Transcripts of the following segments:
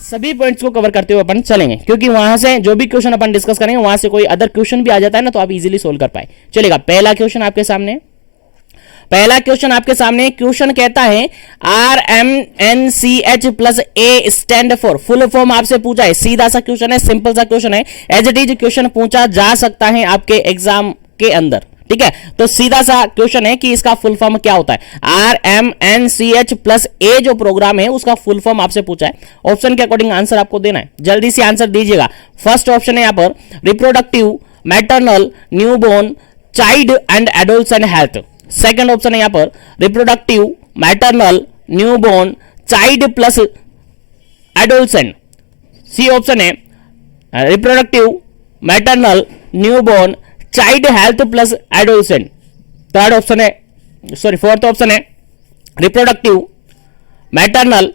सभी पॉइंट्स को कवर करते हुए अपन चलेंगे, क्योंकि वहां से जो भी क्वेश्चन अपन डिस्कस करेंगे वहां से कोई अदर क्वेश्चन भी आ जाता है ना, तो आप इजीली सोल्व कर पाए। चलेगा, पहला क्वेश्चन आपके सामने। पहला क्वेश्चन आपके सामने, क्वेश्चन कहता है RMNCH plus A stand for, full form आपसे पूछा है, सीधा सा क्वेश्चन है, सिंपल सा क्वेश्चन है, एज इट इज क्वेश्चन पूछा जा सकता है आपके एग्जाम के अंदर, ठीक है। तो सीधा सा क्वेश्चन है कि इसका फुल फॉर्म क्या होता है। RMNCH प्लस A जो प्रोग्राम है उसका फुल फॉर्म आपसे पूछा है, ऑप्शन के अकॉर्डिंग आंसर आपको देना है, जल्दी से आंसर दीजिएगा। फर्स्ट ऑप्शन है यहां पर reproductive, maternal, newborn, child and adolescent health. Second option है यहां पर reproductive, maternal, newborn, child plus adolescent. C option है reproductive, maternal, newborn, child health plus adolescent. Third option है, सॉरी फोर्थ ऑप्शन है reproductive, maternal,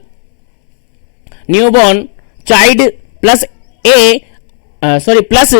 newborn, child plus plus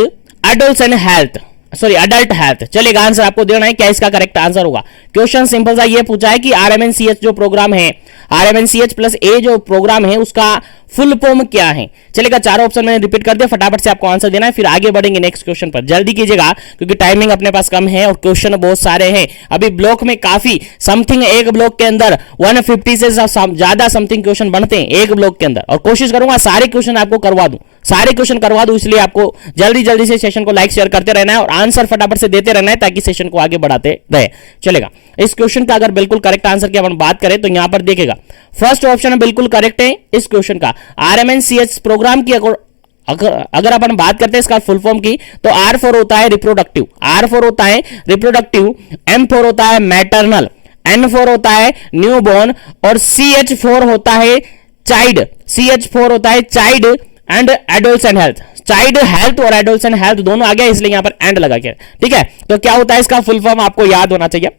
adolescent health, sorry adult health. चलेगा, answer आपको देना है, क्या इसका correct answer होगा। क्वेश्चन सिंपल सा ये पूछा है कि RMNCH जो प्रोग्राम है, RMNCH प्लस A जो प्रोग्राम है उसका फुल फॉर्म क्या है। चलेगा, चारों ऑप्शन मैंने रिपीट कर दिया, फटाफट से आपको आंसर देना है, फिर आगे बढ़ेंगे नेक्स्ट क्वेश्चन पर। जल्दी कीजिएगा क्योंकि टाइमिंग अपने पास कम है और क्वेश्चन बहुत सारे हैं। अभी ब्लॉक में काफी समथिंग, एक ब्लॉक के अंदर 150 से ज्यादा समथिंग क्वेश्चन बनते हैं एक ब्लॉक के अंदर, और कोशिश करूंगा सारे क्वेश्चन आपको करवा दूं, सारे क्वेश्चन करवा दूं, इसलिए आपको जल्दी जल्दी से सेशन को लाइक शेयर करते रहना है और आंसर फटाफट से देते रहना है ताकि सेशन को आगे बढ़ाते रहे। चलेगा, इस क्वेश्चन का अगर बिल्कुल करेक्ट आंसर की अपन बात करें तो यहां पर देखेगा फर्स्ट ऑप्शन बिल्कुल करेक्ट है इस क्वेश्चन का। RMNCH प्रोग्राम की अगर अपन बात करते हैं इसका फुल फॉर्म की, तो R4 होता है रिप्रोडक्टिव, R4 होता है रिप्रोडक्टिव, M4 होता है मैटरनल, N4 होता है न्यूबॉर्न और CH4 होता है चाइल्ड, CH4 होता है child and adolescent health. Child health और एडोल्सेंट हेल्थ दोनों आ गया, इसलिए यहां पर एंड लगा के, ठीक है। तो क्या होता है इसका फुल फॉर्म आपको याद होना चाहिए,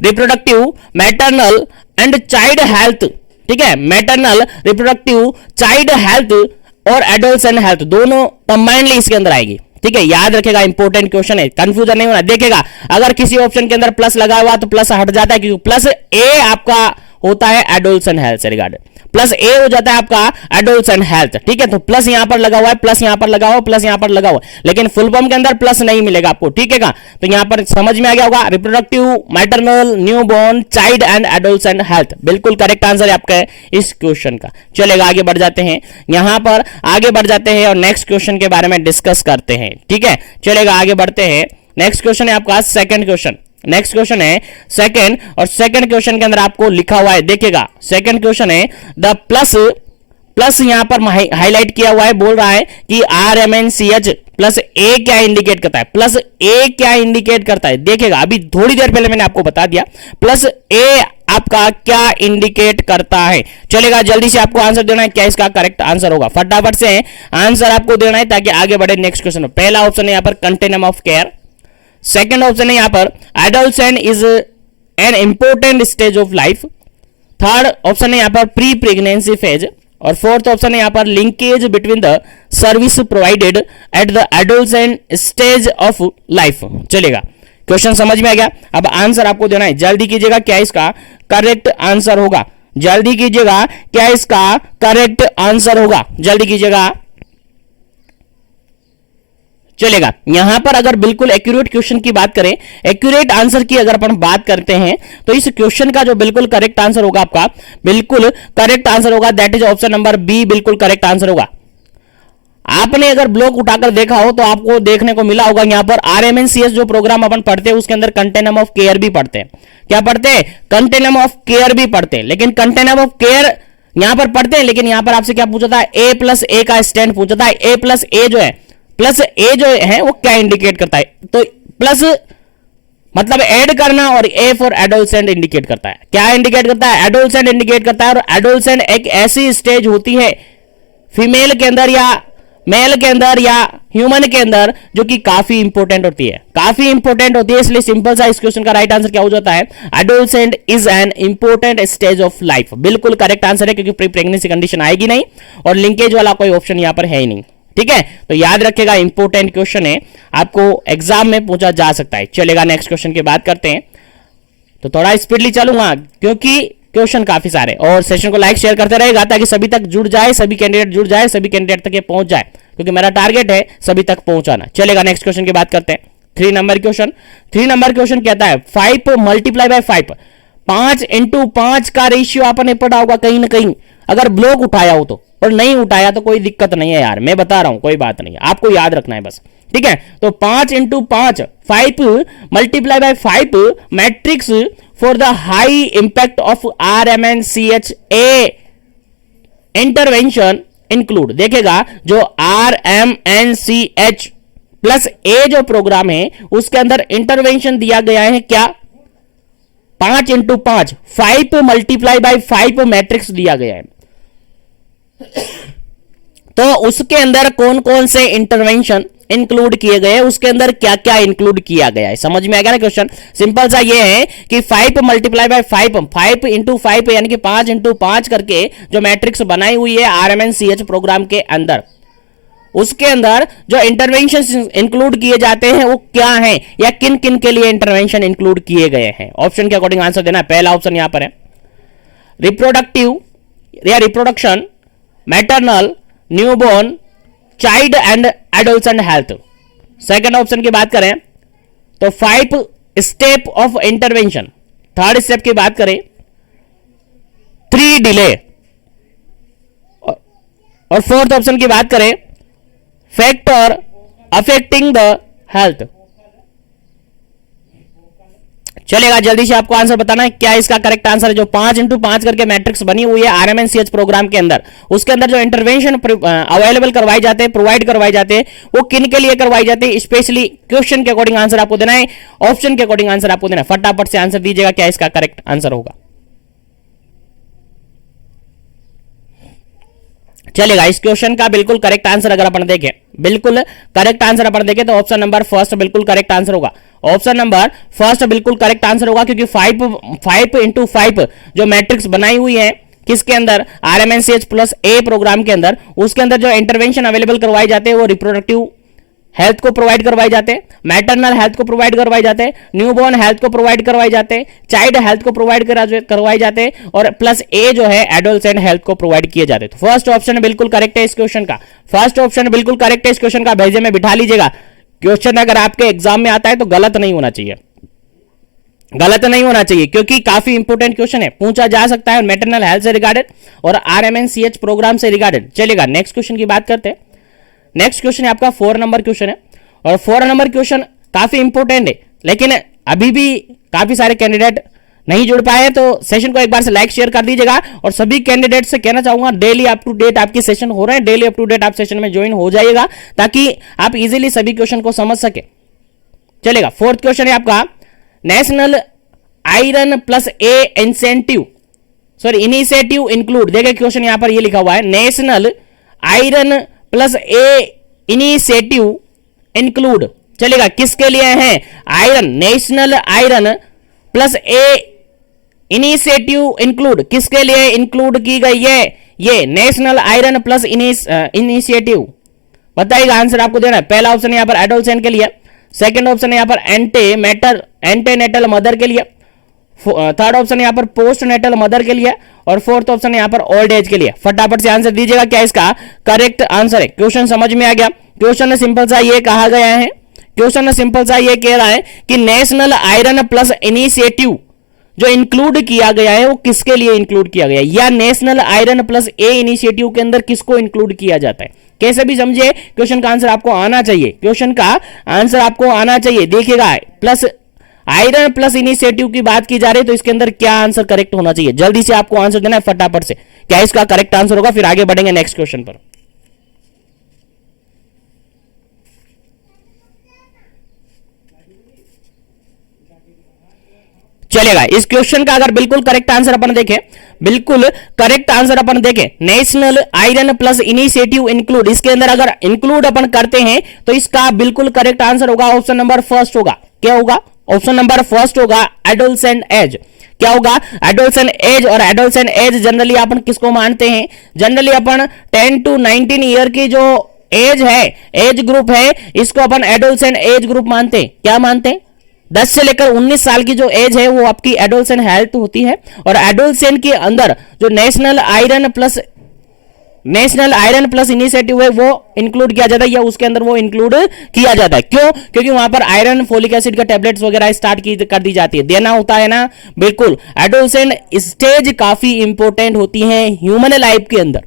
reproductive, maternal and child health, ठीक है। मैटरनल, रिप्रोडक्टिव, चाइल्ड हेल्थ और एडोल्सेंट हेल्थ दोनों कंबाइंडली इसके अंदर आएगी, ठीक है। याद रखेगा, इंपॉर्टेंट क्वेश्चन है, कंफ्यूजन नहीं होना। देखेगा अगर किसी ऑप्शन के अंदर प्लस लगा हुआ तो प्लस हट जाता है, क्योंकि प्लस A आपका होता है एडोल्सेंट हेल्थ से रिगार्डेड, प्लस A हो जाता है आपका एडोल्सेंट हेल्थ, ठीक है। तो प्लस यहां पर लगा हुआ है, प्लस यहां पर लगा हुआ, प्लस यहां पर लगा हुआ, लेकिन फुल फॉर्म के अंदर प्लस नहीं मिलेगा आपको, ठीक है। तो यहां पर समझ में आ गया होगा, reproductive, maternal, newborn, child and adolescent health बिल्कुल करेक्ट आंसर है आपका इस क्वेश्चन का। चलेगा, आगे बढ़ जाते हैं, यहां पर आगे बढ़ जाते हैं और नेक्स्ट क्वेश्चन के बारे में डिस्कस करते हैं, ठीक है। चलेगा, आगे बढ़ते हैं, नेक्स्ट क्वेश्चन है आपका सेकंड क्वेश्चन। नेक्स्ट क्वेश्चन है सेकंड, और सेकंड क्वेश्चन के अंदर आपको लिखा हुआ है, देखिएगा सेकंड क्वेश्चन है द प्लस यहां पर हाईलाइट किया हुआ है, बोल रहा है कि RMNCH प्लस A क्या इंडिकेट करता है, प्लस A क्या इंडिकेट करता है। देखिएगा, अभी थोड़ी देर पहले मैंने आपको बता दिया प्लस A आपका क्या इंडिकेट करता है। चलेगा, जल्दी से आपको आंसर देना है, क्या इसका करेक्ट आंसर होगा, फटाफट से आंसर आपको देना है ताकि आगे बढ़े नेक्स्ट क्वेश्चन। पहला ऑप्शन है यहां पर continuum of care, second option है यहां पर adolescent is an important stage of life, third option है यहां पर प्री प्रेगनेंसी फेज, और फोर्थ ऑप्शन है यहां पर linkage between the service provided at the adolescent stage of life. चलेगा, क्वेश्चन समझ में आ गया। अब आंसर आपको देना है, जल्दी कीजिएगा, क्या इसका करेक्ट आंसर होगा, जल्दी कीजिएगा, क्या इसका करेक्ट आंसर होगा, जल्दी कीजिएगा। चलेगा, यहां पर अगर बिल्कुल एक्यूरेट क्वेश्चन की बात करें, एक्यूरेट आंसर की अगर अपन बात करते हैं तो इस क्वेश्चन का जो बिल्कुल करेक्ट आंसर होगा, आपका बिल्कुल करेक्ट आंसर होगा, that is option number B, बिल्कुल करेक्ट आंसर होगा। आपने अगर ब्लॉक उठाकर देखा हो तो आपको देखने को मिला होगा यहां पर RMNCH जो प्रोग्राम अपन पढ़ते हैं उसके अंदर कंटिन्यूम ऑफ केयर भी पढ़ते हैं। क्या पढ़ते हैं? कंटिन्यूम ऑफ केयर भी पढ़ते हैं, लेकिन कंटिन्यूम ऑफ केयर यहां पर पढ़ते हैं, लेकिन यहां पर आपसे क्या पूछा था, A प्लस A का स्टैंड पूछा था। A प्लस A जो है, प्लस A जो है वो क्या इंडिकेट करता है, तो प्लस मतलब ऐड करना, और A फॉर एडोल्सेंट इंडिकेट करता है, क्या इंडिकेट करता है, एडोल्सेंट इंडिकेट करता है। और एडोल्सेंट एक ऐसी स्टेज होती है फीमेल के अंदर या मेल के अंदर या ह्यूमन के अंदर जो कि काफी इंपॉर्टेंट होती है, काफी इंपॉर्टेंट होती है। इसलिए सिंपल सा इस क्वेश्चन का राइट आंसर क्या हो जाता है, adolescent is an important stage of life, बिल्कुल करेक्ट आंसर है, क्योंकि प्री प्रेगनेंसी कंडीशन आएगी नहीं और लिंकेज वाला कोई ऑप्शन यहां पर है ही नहीं, ठीक है। तो याद रखेगा, इंपॉर्टेंट क्वेश्चन है, आपको एग्जाम में पूछा जा सकता है। चलेगा, नेक्स्ट क्वेश्चन की बात करते हैं। तो थोड़ा स्पीडली चलूंगा क्योंकि क्वेश्चन काफी सारे, और सेशन को लाइक शेयर करते रहेगा ताकि सभी तक जुड़ जाए, सभी कैंडिडेट जुड़ जाए, सभी कैंडिडेट तक ये पहुंच जाए, क्योंकि मेरा टारगेट है सभी तक पहुंचाना। चलेगा, नेक्स्ट क्वेश्चन की बात करते हैं। 3 नंबर क्वेश्चन। 3 नंबर क्वेश्चन कहता है 5 मल्टीप्लाई बाय 5, 5 इंटू 5 का रेशियो आपने पढ़ा होगा कहीं ना कहीं, अगर ब्लॉक उठाया हो तो, और नहीं उठाया तो कोई दिक्कत नहीं है यार, मैं बता रहा हूं, कोई बात नहीं है, आपको याद रखना है बस, ठीक है। तो 5 into 5, 5 multiply by 5 matrix for the high impact of RMNCHA intervention include. देखेगा जो RMNCH प्लस ए जो प्रोग्राम है उसके अंदर इंटरवेंशन दिया गया है क्या, 5 इंटू 5, 5 मल्टीप्लाई बाय 5 मैट्रिक्स दिया गया है। तो उसके अंदर कौन कौन से इंटरवेंशन इंक्लूड किए गए, उसके अंदर क्या क्या इंक्लूड किया गया है, समझ में आ गया ना क्वेश्चन। सिंपल सा ये है कि 5 मल्टीप्लाई बाय 5, 5 इंटू 5 यानी कि 5 इंटू 5 करके जो मैट्रिक्स बनाई हुई है RMNCH प्रोग्राम के अंदर, उसके अंदर जो इंटरवेंशन इंक्लूड किए जाते हैं वो क्या है, या किन किन के लिए इंटरवेंशन इंक्लूड किए गए हैं। ऑप्शन के अकॉर्डिंग आंसर देना है। पहला ऑप्शन यहां पर है रिप्रोडक्टिव या reproduction, maternal, newborn, child and adolescent health. Second option की बात करें तो 5 step of intervention. Third step की बात करें 3 डिले, और फोर्थ ऑप्शन की बात करें फैक्टर अफेक्टिंग द हेल्थ। चलेगा, जल्दी से आपको आंसर बताना है क्या इसका करेक्ट आंसर है। जो 5 इंटू 5 करके मैट्रिक्स बनी हुई है RMNCH प्रोग्राम के अंदर, उसके अंदर जो इंटरवेंशन अवेलेबल करवाए जाते हैं, प्रोवाइड करवाए जाते हैं, वो किन के लिए करवाई जाते हैं, स्पेशली क्वेश्चन के अकॉर्डिंग आंसर आपको देना है, ऑप्शन के अकॉर्डिंग आंसर आपको देना है। फटाफट से आंसर दीजिएगा क्या इसका करेक्ट आंसर होगा। चलेगा, इस क्वेश्चन का बिल्कुल करेक्ट आंसर अगर अपन देखें, बिल्कुल करेक्ट आंसर अपन देखें तो ऑप्शन नंबर फर्स्ट बिल्कुल करेक्ट आंसर होगा। ऑप्शन नंबर फर्स्ट बिल्कुल करेक्ट आंसर होगा, क्योंकि 5 इंटू 5 जो मैट्रिक्स बनाई हुई है किसके अंदर, RMNCH प्लस ए प्रोग्राम के अंदर, उसके अंदर जो इंटरवेंशन अवेलेबल करवाए जाते हैं वो रिप्रोडक्टिव हेल्थ को प्रोवाइड करवाए जाते हैं, मैटरनल हेल्थ को प्रोवाइड करवाए जाते हैं, न्यूबॉर्न हेल्थ को प्रोवाइड करवाए जाते हैं, चाइल्ड हेल्थ को प्रोवाइड करवाए जाते हैं, और प्लस ए जो है एडोलसेंट हेल्थ को प्रोवाइड किए जाते हैं। तो फर्स्ट ऑप्शन बिल्कुल करेक्ट है इस क्वेश्चन का, फर्स्ट ऑप्शन बिल्कुल करेक्ट है इस क्वेश्चन का। भेजे में बिठा लीजिएगा, क्वेश्चन अगर आपके एग्जाम में आता है तो गलत नहीं होना चाहिए, गलत नहीं होना चाहिए, क्योंकि काफी इंपोर्टेंट क्वेश्चन है, पूछा जा सकता है मैटरनल हेल्थ से रिगार्डेड और RMNCH प्रोग्राम से रिगार्डेड। चलेगा, नेक्स्ट क्वेश्चन की बात करते हैं। नेक्स्ट क्वेश्चन है आपका 4 नंबर क्वेश्चन है, और 4 नंबर क्वेश्चन काफी इंपोर्टेंट है, लेकिन अभी भी काफी सारे कैंडिडेट नहीं जुड़ पाए, तो सेशन को एक बार से लाइक शेयर कर दीजिएगा। और सभी कैंडिडेट से कहना चाहूंगा डेली अप टू डेट आपकी सेशन हो रहे हैं, डेली अप टू डेट आप सेशन में ज्वाइन हो जाइएगा ताकि आप इजीली सभी क्वेश्चन को समझ सके। चलेगा, 4th क्वेश्चन है आपका national iron plus a incentive, sorry initiative include. देखिए क्वेश्चन यहां पर ये लिखा हुआ है नेशनल आयरन प्लस ए इनिशिएटिव इंक्लूड। चलेगा, किसके लिए है, आयरन, नेशनल आयरन प्लस ए इनिशिएटिव इंक्लूड किसके लिए इंक्लूड की गई है, ये नेशनल आयरन प्लस इनिशिएटिव। बताइएगा, आंसर आपको देना है। पहला ऑप्शन यहां पर एडोलसेंट के लिए, सेकंड ऑप्शन यहां पर एंटीनेटल मदर के लिए, थर्ड ऑप्शन यहां पर पोस्ट नेटल मदर के लिए, और फोर्थ ऑप्शन यहां पर ओल्ड एज के लिए। फटाफट से आंसर दीजिएगा क्या इसका करेक्ट आंसर है। क्वेश्चन समझ में आ गया। क्वेश्चन ने सिंपल सा ये कहा गया है, क्वेश्चन ने सिंपल सा ये कह रहा है कि नेशनल आयरन प्लस इनिशिएटिव जो इंक्लूड किया गया है वो किसके लिए इंक्लूड किया गया है, या नेशनल आयरन प्लस ए इनिशिएटिव के अंदर किसको इंक्लूड किया जाता है। कैसे भी समझे, क्वेश्चन का आंसर आपको आना चाहिए, क्वेश्चन का आंसर आपको आना चाहिए। देखिएगा, प्लस आयरन प्लस इनिशिएटिव की बात की जा रही है तो इसके अंदर क्या आंसर करेक्ट होना चाहिए, जल्दी से आपको आंसर देना है फटाफट से, क्या इसका करेक्ट आंसर होगा, फिर आगे बढ़ेंगे नेक्स्ट क्वेश्चन पर। चलेगा, इस क्वेश्चन का अगर बिल्कुल करेक्ट आंसर अपन देखें, बिल्कुल करेक्ट आंसर अपन देखें, national iron plus initiative include, इसके अंदर अगर इंक्लूड अपन करते हैं तो इसका बिल्कुल करेक्ट आंसर होगा ऑप्शन नंबर फर्स्ट होगा। क्या होगा, ऑप्शन नंबर फर्स्ट होगा एडोलसेंट एज। क्या होगा, एडोलसेंट एज। और एडोलसेंट एज जनरली अपन किसको मानते हैं, जनरली अपन 10 to 19 ईयर की जो एज है, एज ग्रुप है, इसको अपन एडोलसेंट एज ग्रुप मानते हैं। क्या मानते हैं, 10 से लेकर 19 साल की जो एज है वो आपकी एडोलसेंट हेल्थ होती है, और एडोलसेंट के अंदर जो नेशनल आयरन प्लस इनिशिएटिव है वो इंक्लूड किया जाता है, या उसके अंदर वो इंक्लूड किया जाता है। क्यों? क्योंकि वहां पर आयरन फोलिक एसिड का टैबलेट्स वगैरह स्टार्ट कर दी जाती है, देना होता है ना। बिल्कुल, एडोलसेंट स्टेज काफी इंपॉर्टेंट होती है ह्यूमन लाइफ के अंदर,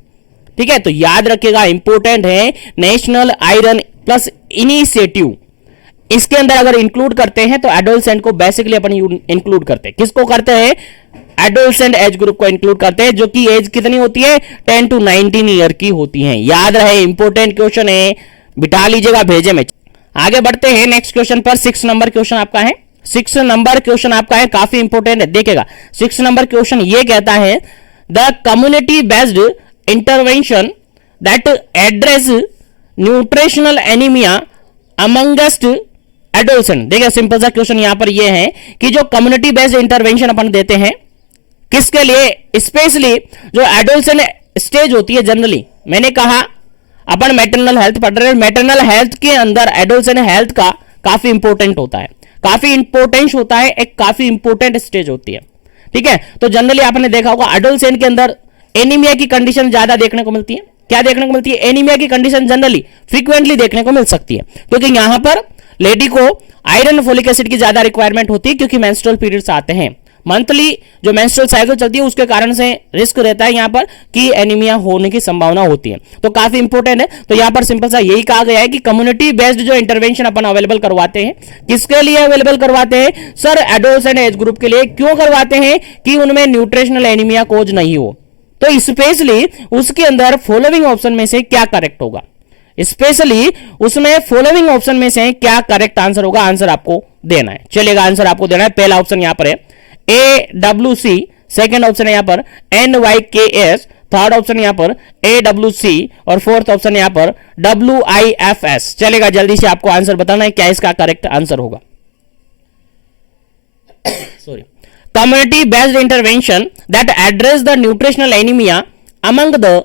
ठीक है। तो याद रखिएगा, इंपॉर्टेंट है नेशनल आयरन प्लस इनिशिएटिव, इसके अंदर अगर इंक्लूड करते हैं तो एडोलसेंट को बेसिकली अपन इंक्लूड करते हैं। किसको करते हैं? एडोलसेंट एज ग्रुप को इंक्लूड करते हैं, जो कि एज कितनी होती है? 10 to 19 ईयर की होती है। याद रहे, इंपॉर्टेंट क्वेश्चन है, बिठा लीजिएगा भेजे में। आगे बढ़ते हैं नेक्स्ट क्वेश्चन पर। 6 नंबर क्वेश्चन आपका है, 6 नंबर क्वेश्चन आपका है, काफी इंपॉर्टेंट है, देखिएगा। 6 नंबर क्वेश्चन ये कहता है, the community based intervention that address nutritional anaemia amongst adolescent. देखिए, सिंपल सा क्वेश्चन यहां पर ये है कि जो कम्युनिटी बेस्ड इंटरवेंशन अपन देते हैं किसके लिए? स्पेशली जो एडोलसेंट स्टेज होती है जनरली, मैंने कहा अपन मैटरनल हेल्थ पढ़ रहे हैं, मैटरनल हेल्थ के अंदर एडोलसेंट हेल्थ का काफी इंपॉर्टेंट होता है, काफी इंपॉर्टेंस होता है, एक काफी इंपॉर्टेंट स्टेज होती है, ठीक है। तो जनरली आपने देखा होगा एडोलसेंट के अंदर एनीमिया की कंडीशन ज्यादा देखने को मिलती है। क्या देखने को मिलती है? एनीमिया की कंडीशन जनरली फ्रीक्वेंटली देखने को मिल सकती है, क्योंकि यहां पर लेडी को आयरन फोलिक एसिड की ज्यादा रिक्वायरमेंट होती है, क्योंकि मेंस्ट्रुअल पीरियड्स आते हैं, मंथली जो मेंस्ट्रुअल साइकिल चलती है उसके कारण से रिस्क रहता है यहां पर कि एनीमिया होने की संभावना होती है। तो काफी इंपॉर्टेंट है। तो यहां पर सिंपल सा यही कहा गया है कि कम्युनिटी बेस्ड जो इंटरवेंशन अपन अवेलेबल करवाते हैं, किसके लिए अवेलेबल करवाते हैं? सर, एडोलसेंट एज ग्रुप के लिए। क्यों करवाते हैं? कि उनमें न्यूट्रिशनल एनीमिया कोज नहीं हो। तो स्पेशली उसके अंदर फॉलोइंग ऑप्शन में से क्या करेक्ट होगा? स्पेशली उसमें फॉलोइंग ऑप्शन में से क्या करेक्ट आंसर होगा? आंसर आपको देना है। चलिएगा, आंसर आपको देना है। पहला ऑप्शन यहां पर है AWC, सेकंड ऑप्शन है यहां पर NYKS, थर्ड ऑप्शन यहां पर AWC, और फोर्थ ऑप्शन यहां पर WIFS। चलेगा, जल्दी से आपको आंसर बताना है क्या इसका करेक्ट आंसर होगा। Sorry, community based intervention that address the nutritional anaemia among the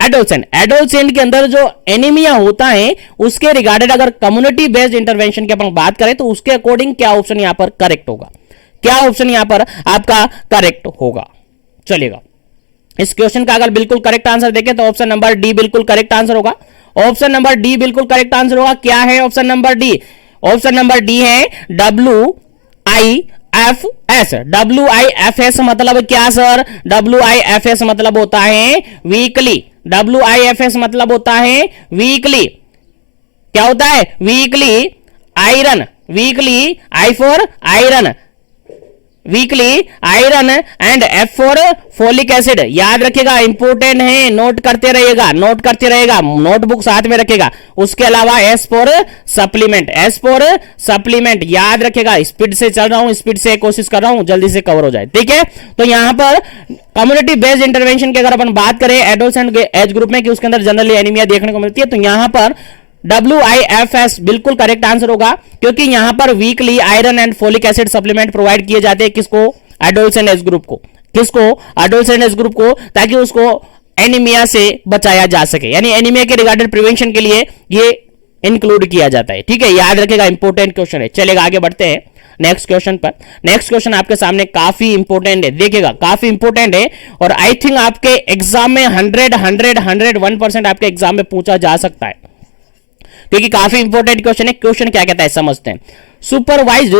adolescent. Adolescent के अंदर जो एनीमिया होता है उसके रिगार्डेड अगर कम्युनिटी बेस्ड इंटरवेंशन की अपन बात करें तो उसके अकॉर्डिंग क्या ऑप्शन यहां पर करेक्ट होगा? क्या ऑप्शन यहां पर आपका करेक्ट होगा? चलिएगा, इस क्वेश्चन का अगर बिल्कुल करेक्ट आंसर देखें तो ऑप्शन नंबर डी बिल्कुल करेक्ट आंसर होगा। ऑप्शन नंबर डी बिल्कुल करेक्ट आंसर होगा। क्या है option number D? Option number D है WIFS। WIFS मतलब क्या सर? WIFS मतलब होता है वीकली। WIFS मतलब होता है वीकली। क्या होता है? Weekly iron, weekly I for iron, weekly iron and F for folic acid. याद रखिएगा, इंपोर्टेंट है, नोट करते रहिएगा, नोट करते रहेगा, नोटबुक साथ में रखिएगा। उसके अलावा S for supplement, S for supplement. याद रखिएगा, स्पीड से चल रहा हूं, स्पीड से कोशिश कर रहा हूं जल्दी से कवर हो जाए, ठीक है। तो यहां पर कम्युनिटी बेस्ड इंटरवेंशन की अगर अपन बात करें एडोलसेंट एज ग्रुप में कि उसके अंदर जनरली एनीमिया देखने को मिलती है, तो यहां पर WIFS बिल्कुल करेक्ट आंसर होगा, क्योंकि यहां पर weekly iron and folic acid supplement provide किए जाते हैं। किसको? एडोलसेंट एज ग्रुप को। किसको? एडोलसेंट एज ग्रुप को, ताकि उसको एनीमिया से बचाया जा सके, यानी एनीमिया के रिगार्डेड प्रिवेंशन के लिए ये इंक्लूड किया जाता है, ठीक है। याद रखिएगा, इंपॉर्टेंट क्वेश्चन है। चलेगा, आगे बढ़ते हैं नेक्स्ट क्वेश्चन पर। नेक्स्ट क्वेश्चन आपके सामने काफी इंपॉर्टेंट है, देखिएगा काफी इंपॉर्टेंट है, और आई थिंक आपके एग्जाम में 101% आपके एग्जाम में पूछा जा सकता है, क्योंकि काफी इंपॉर्टेंट क्वेश्चन है। क्वेश्चन क्या कहता है समझते हैं। Supervised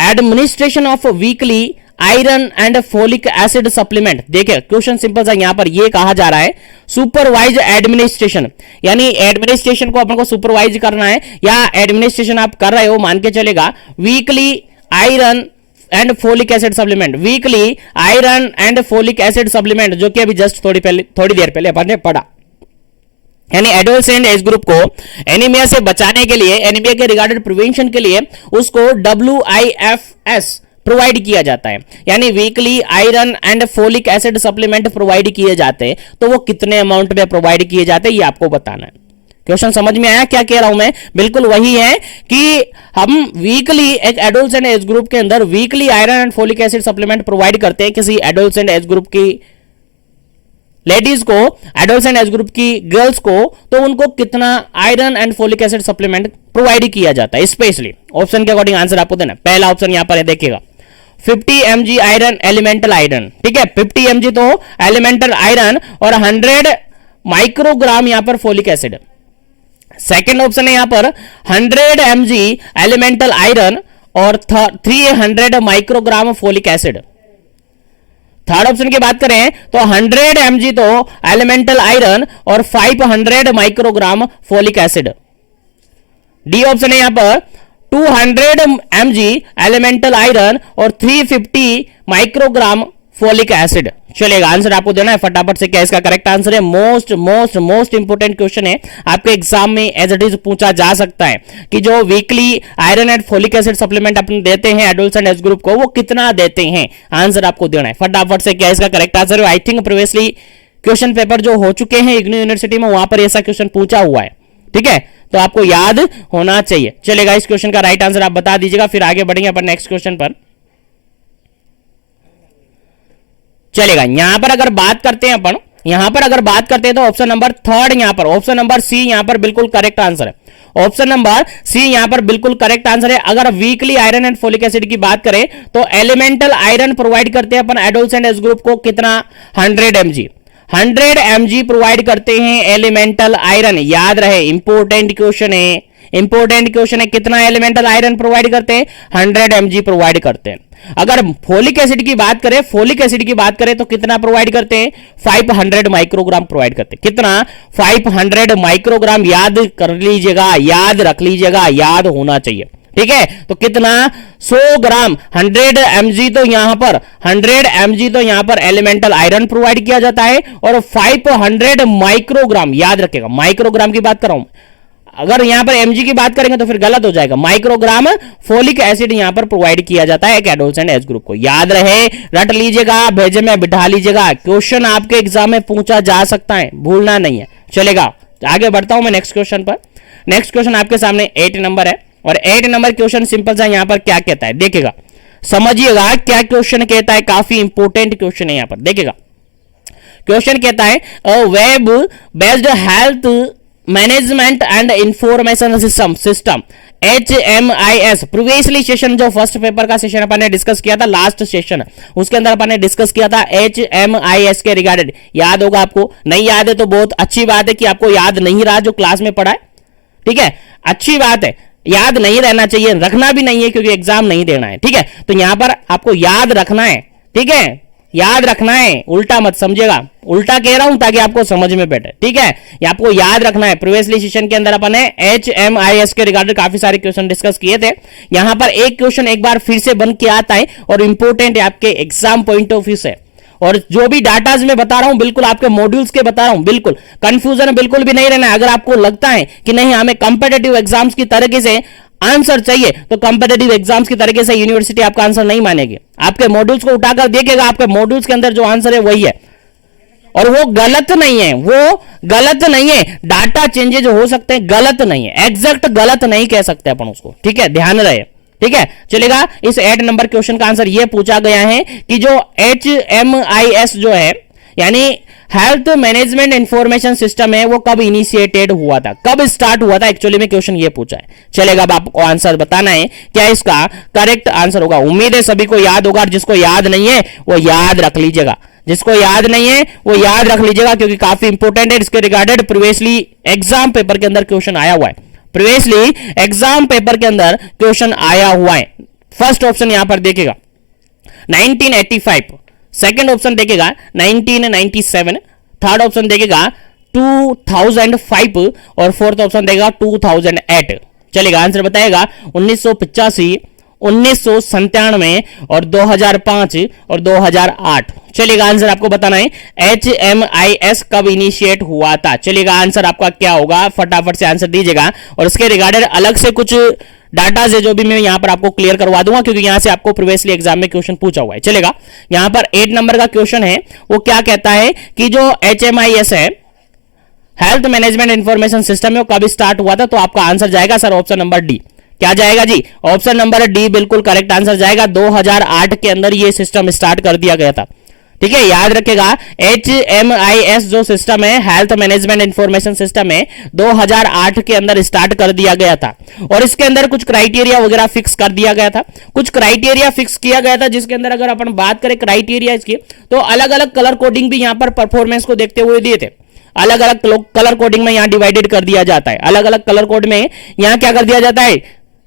administration of weekly iron and folic acid supplement. देखिए, क्वेश्चन सिंपल सा यहां पर ये कहा जा रहा है, सुपरवाइज एडमिनिस्ट्रेशन, यानी एडमिनिस्ट्रेशन को अपन को सुपरवाइज करना है, या एडमिनिस्ट्रेशन आप कर रहे हो मान के चलेगा, weekly iron and folic acid supplement, weekly iron and folic acid supplement, जो कि अभी जस्ट थोड़ी देर पहले अपन ने पढ़ा। यानी एडोलसेंट एज ग्रुप को एनीमिया से बचाने के लिए, एनीमिया के रिगार्डेड प्रिवेंशन के लिए उसको WIFS प्रोवाइड किया जाता है, यानी weekly iron and folic acid supplement provide किए जाते हैं। तो वो कितने अमाउंट में प्रोवाइड किए जाते हैं ये आपको बताना है। क्वेश्चन समझ में आया क्या कह रहा हूं मैं? बिल्कुल वही है कि हम वीकली एक एडोलसेंट एज ग्रुप के अंदर weekly iron and folic acid supplement provide करते हैं किसी एडोलसेंट एज ग्रुप की लेडीज को, एडोलसेंट एज ग्रुप की गर्ल्स को, तो उनको कितना iron and folic acid supplement provide किया जाता है स्पेशली। ऑप्शन के अकॉर्डिंग आंसर आपको देना। पहला ऑप्शन यहां पर है, देखिएगा 50 mg आयरन, एलिमेंटल आयरन, ठीक है, 50 mg तो एलिमेंटल आयरन और 100 माइक्रोग्राम यहां पर फोलिक एसिड। सेकेंड ऑप्शन है यहां पर 100 mg एलिमेंटल आयरन और 300 microgram folic acid. Third option की बात करें तो 100 mg तो एलिमेंटल आयरन और 500 microgram folic acid. D option है यहां पर 200 mg एलिमेंटल आयरन और 350 माइक्रोग्राम फोलिक एसिड। चलेगा, आंसर आपको देना है फटाफट से। क्या इसका करेक्ट आंसर है? Most most most important question है, आपके एग्जाम में एज इट इज पूछा जा सकता है कि जो weekly iron and folic acid supplement अपन देते हैं एडोलसेंट एज ग्रुप को, वो कितना देते हैं, आंसर आपको देना है फटाफट से। क्या इसका करेक्ट आंसर है? I think previously question paper जो हो चुके हैं इग्नू यूनिवर्सिटी में, वहां पर ऐसा क्वेश्चन पूछा हुआ है, ठीक है, तो आपको याद होना चाहिए। चलेगा, इस क्वेश्चन का राइट आंसर आप बता दीजिएगा, फिर आगे बढ़ेंगे अपन नेक्स्ट क्वेश्चन पर। चलेगा, यहां पर अगर बात करते हैं अपन, यहां पर अगर बात करते हैं तो ऑप्शन नंबर थर्ड, यहां पर ऑप्शन नंबर सी यहां पर बिल्कुल करेक्ट आंसर है। ऑप्शन नंबर सी यहां पर बिल्कुल करेक्ट आंसर है। अगर weekly iron and folic acid की बात करें तो एलिमेंटल आयरन प्रोवाइड करते हैं अपन एडोलसेंट एज ग्रुप को, कितना? 100 mg, 100 mg प्रोवाइड करते हैं एलिमेंटल आयरन। याद रहे, इंपोर्टेंट क्वेश्चन है, इंपोर्टेंट क्वेश्चन है। कितना एलिमेंटल आयरन प्रोवाइड करते हैं? 100 mg प्रोवाइड करते हैं। अगर फोलिक एसिड की बात करें, फोलिक एसिड की बात करें तो कितना प्रोवाइड करते हैं? 500 माइक्रोग्राम प्रोवाइड करते हैं। कितना? 500 माइक्रोग्राम। याद कर लीजिएगा, याद रख लीजिएगा, याद होना चाहिए, ठीक है। तो कितना? 100 ग्राम, 100 mg तो यहां पर 100 mg तो यहां पर एलिमेंटल आयरन प्रोवाइड किया जाता है और 500 माइक्रोग्राम, याद रखेगा माइक्रोग्राम की बात कर रहा हूं। अगर यहां पर mg की बात करेंगे तो फिर गलत हो जाएगा। माइक्रोग्राम फोलिक एसिड यहां पर प्रोवाइड किया जाता है एक एडोलसेंट एज ग्रुप को। याद रहे, रट लीजिएगा, भेजे में बिठा लीजिएगा, क्वेश्चन आपके एग्जाम में पूछा जा सकता है, भूलना नहीं है। चलेगा, आगे बढ़ता हूं मैं नेक्स्ट क्वेश्चन पर। नेक्स्ट क्वेश्चन आपके सामने 8 नंबर है और 8 नंबर क्वेश्चन सिंपल सा यहां पर क्या कहता है, देखिएगा, समझिएगा क्या क्वेश्चन कहता है। काफी इंपोर्टेंट क्वेश्चन है यहां पर, देखिएगा। क्वेश्चन कहता है web based health management and information system HMIS। Previously session जो फर्स्ट पेपर का सेशन अपन ने डिस्कस किया था, लास्ट सेशन, उसके अंदर अपन ने डिस्कस किया था HMIS के रिगार्डेड। याद होगा आपको, नहीं याद है तो बहुत अच्छी बात है कि आपको याद नहीं रहा जो क्लास में पढ़ा है, ठीक है, अच्छी बात है, याद नहीं रहना चाहिए, रखना भी नहीं है क्योंकि एग्जाम नहीं देना है, ठीक है। तो यहां पर आपको याद रखना है, ठीक है, याद रखना है, उल्टा मत समझिएगा, उल्टा कह रहा हूं ताकि आपको समझ में बैठे, ठीक है। ये आपको याद रखना है। प्रीवियसली सेशन के अंदर अपन ने HMIS के रिगार्डेड काफी सारे क्वेश्चन डिस्कस किए थे। यहां पर एक क्वेश्चन एक बार फिर से बन के आता है और इंपॉर्टेंट है आपके एग्जाम पॉइंट ऑफ व्यू से। और जो भी डाटाज मैं बता रहा हूं बिल्कुल आपके मॉड्यूल्स के बता रहा हूं, बिल्कुल कंफ्यूजन बिल्कुल भी नहीं रहना है। अगर आपको लगता है कि नहीं हमें कंपेटिटिव एग्जाम्स की तरीके से आंसर चाहिए तो कंपेटिटिव एग्जाम्स की तरीके से यूनिवर्सिटी आपका आंसर नहीं मानेगी। आपके मॉड्यूल्स को उठाकर देखेगा, आपके मॉड्यूल्स के अंदर जो आंसर है वही है और वो गलत नहीं है, वो गलत नहीं है। डाटा चेंजेज हो सकते हैं, गलत नहीं है, एग्जैक्ट गलत नहीं कह सकते अपन उसको, ठीक है, ध्यान रहे, ठीक है। चलेगा, इस 8 नंबर क्वेश्चन का आंसर ये पूछा गया है कि जो HMIS जो है यानी हेल्थ मैनेजमेंट इंफॉर्मेशन सिस्टम है वो कब इनिशिएटेड हुआ था, कब स्टार्ट हुआ था, एक्चुअली में क्वेश्चन ये पूछा है। चलेगा, अब आपको आंसर बताना है क्या इसका करेक्ट आंसर होगा। उम्मीद है सभी को याद होगा और जिसको याद नहीं है वो याद रख लीजिएगा, जिसको याद नहीं है वो याद रख लीजिएगा क्योंकि काफी इंपोर्टेंट है। इसके रिगार्डेड प्रीवियसली एग्जाम पेपर के अंदर क्वेश्चन आया हुआ है, प्रीवियसली एग्जाम पेपर के अंदर क्वेश्चन आया हुआ है। फर्स्ट ऑप्शन यहां पर देखिएगा 1985, सेकेंड ऑप्शन देखेगा 1997, थर्ड ऑप्शन देखेगा 2005 और फोर्थ ऑप्शन देखेगा 2008। चलेगा, आंसर बताएगा 1985, 1997 और 2005 और 2008। चलिएगा, आंसर आपको बताना है HMIS कब इनिशिएट हुआ था। चलिएगा, आंसर आपका क्या होगा, फटाफट से आंसर दीजिएगा और इसके रिगार्डेड अलग से कुछ डाटा से जो भी मैं यहां पर आपको क्लियर करवा दूंगा क्योंकि यहां से आपको प्रीवियसली एग्जाम में क्वेश्चन पूछा हुआ है। चलेगा, यहां पर 8 नंबर का क्वेश्चन है वो क्या कहता है कि जो HMIS है हेल्थ मैनेजमेंट इंफॉर्मेशन सिस्टम है वो कब स्टार्ट हुआ था। तो आपका आंसर जाएगा सर ऑप्शन नंबर डी। क्या जाएगा जी? ऑप्शन नंबर डी बिल्कुल करेक्ट आंसर जाएगा। 2008 के अंदर ये सिस्टम स्टार्ट कर दिया गया था, ठीक है, याद रखेगा HMIS जो सिस्टम है, हेल्थ मैनेजमेंट इंफॉर्मेशन सिस्टम है, 2008 के अंदर स्टार्ट कर दिया गया था और इसके अंदर कुछ क्राइटेरिया वगैरह फिक्स कर दिया गया था, कुछ क्राइटेरिया फिक्स किया गया था जिसके अंदर अगर अपन बात करें क्राइटेरिया इसकी, तो अलग अलग कलर कोडिंग भी यहां पर परफॉर्मेंस को देखते हुए दिए थे। अलग अलग कलर कोडिंग में यहां डिवाइडेड कर दिया जाता है, अलग अलग कलर कोड में यहां क्या कर दिया जाता है,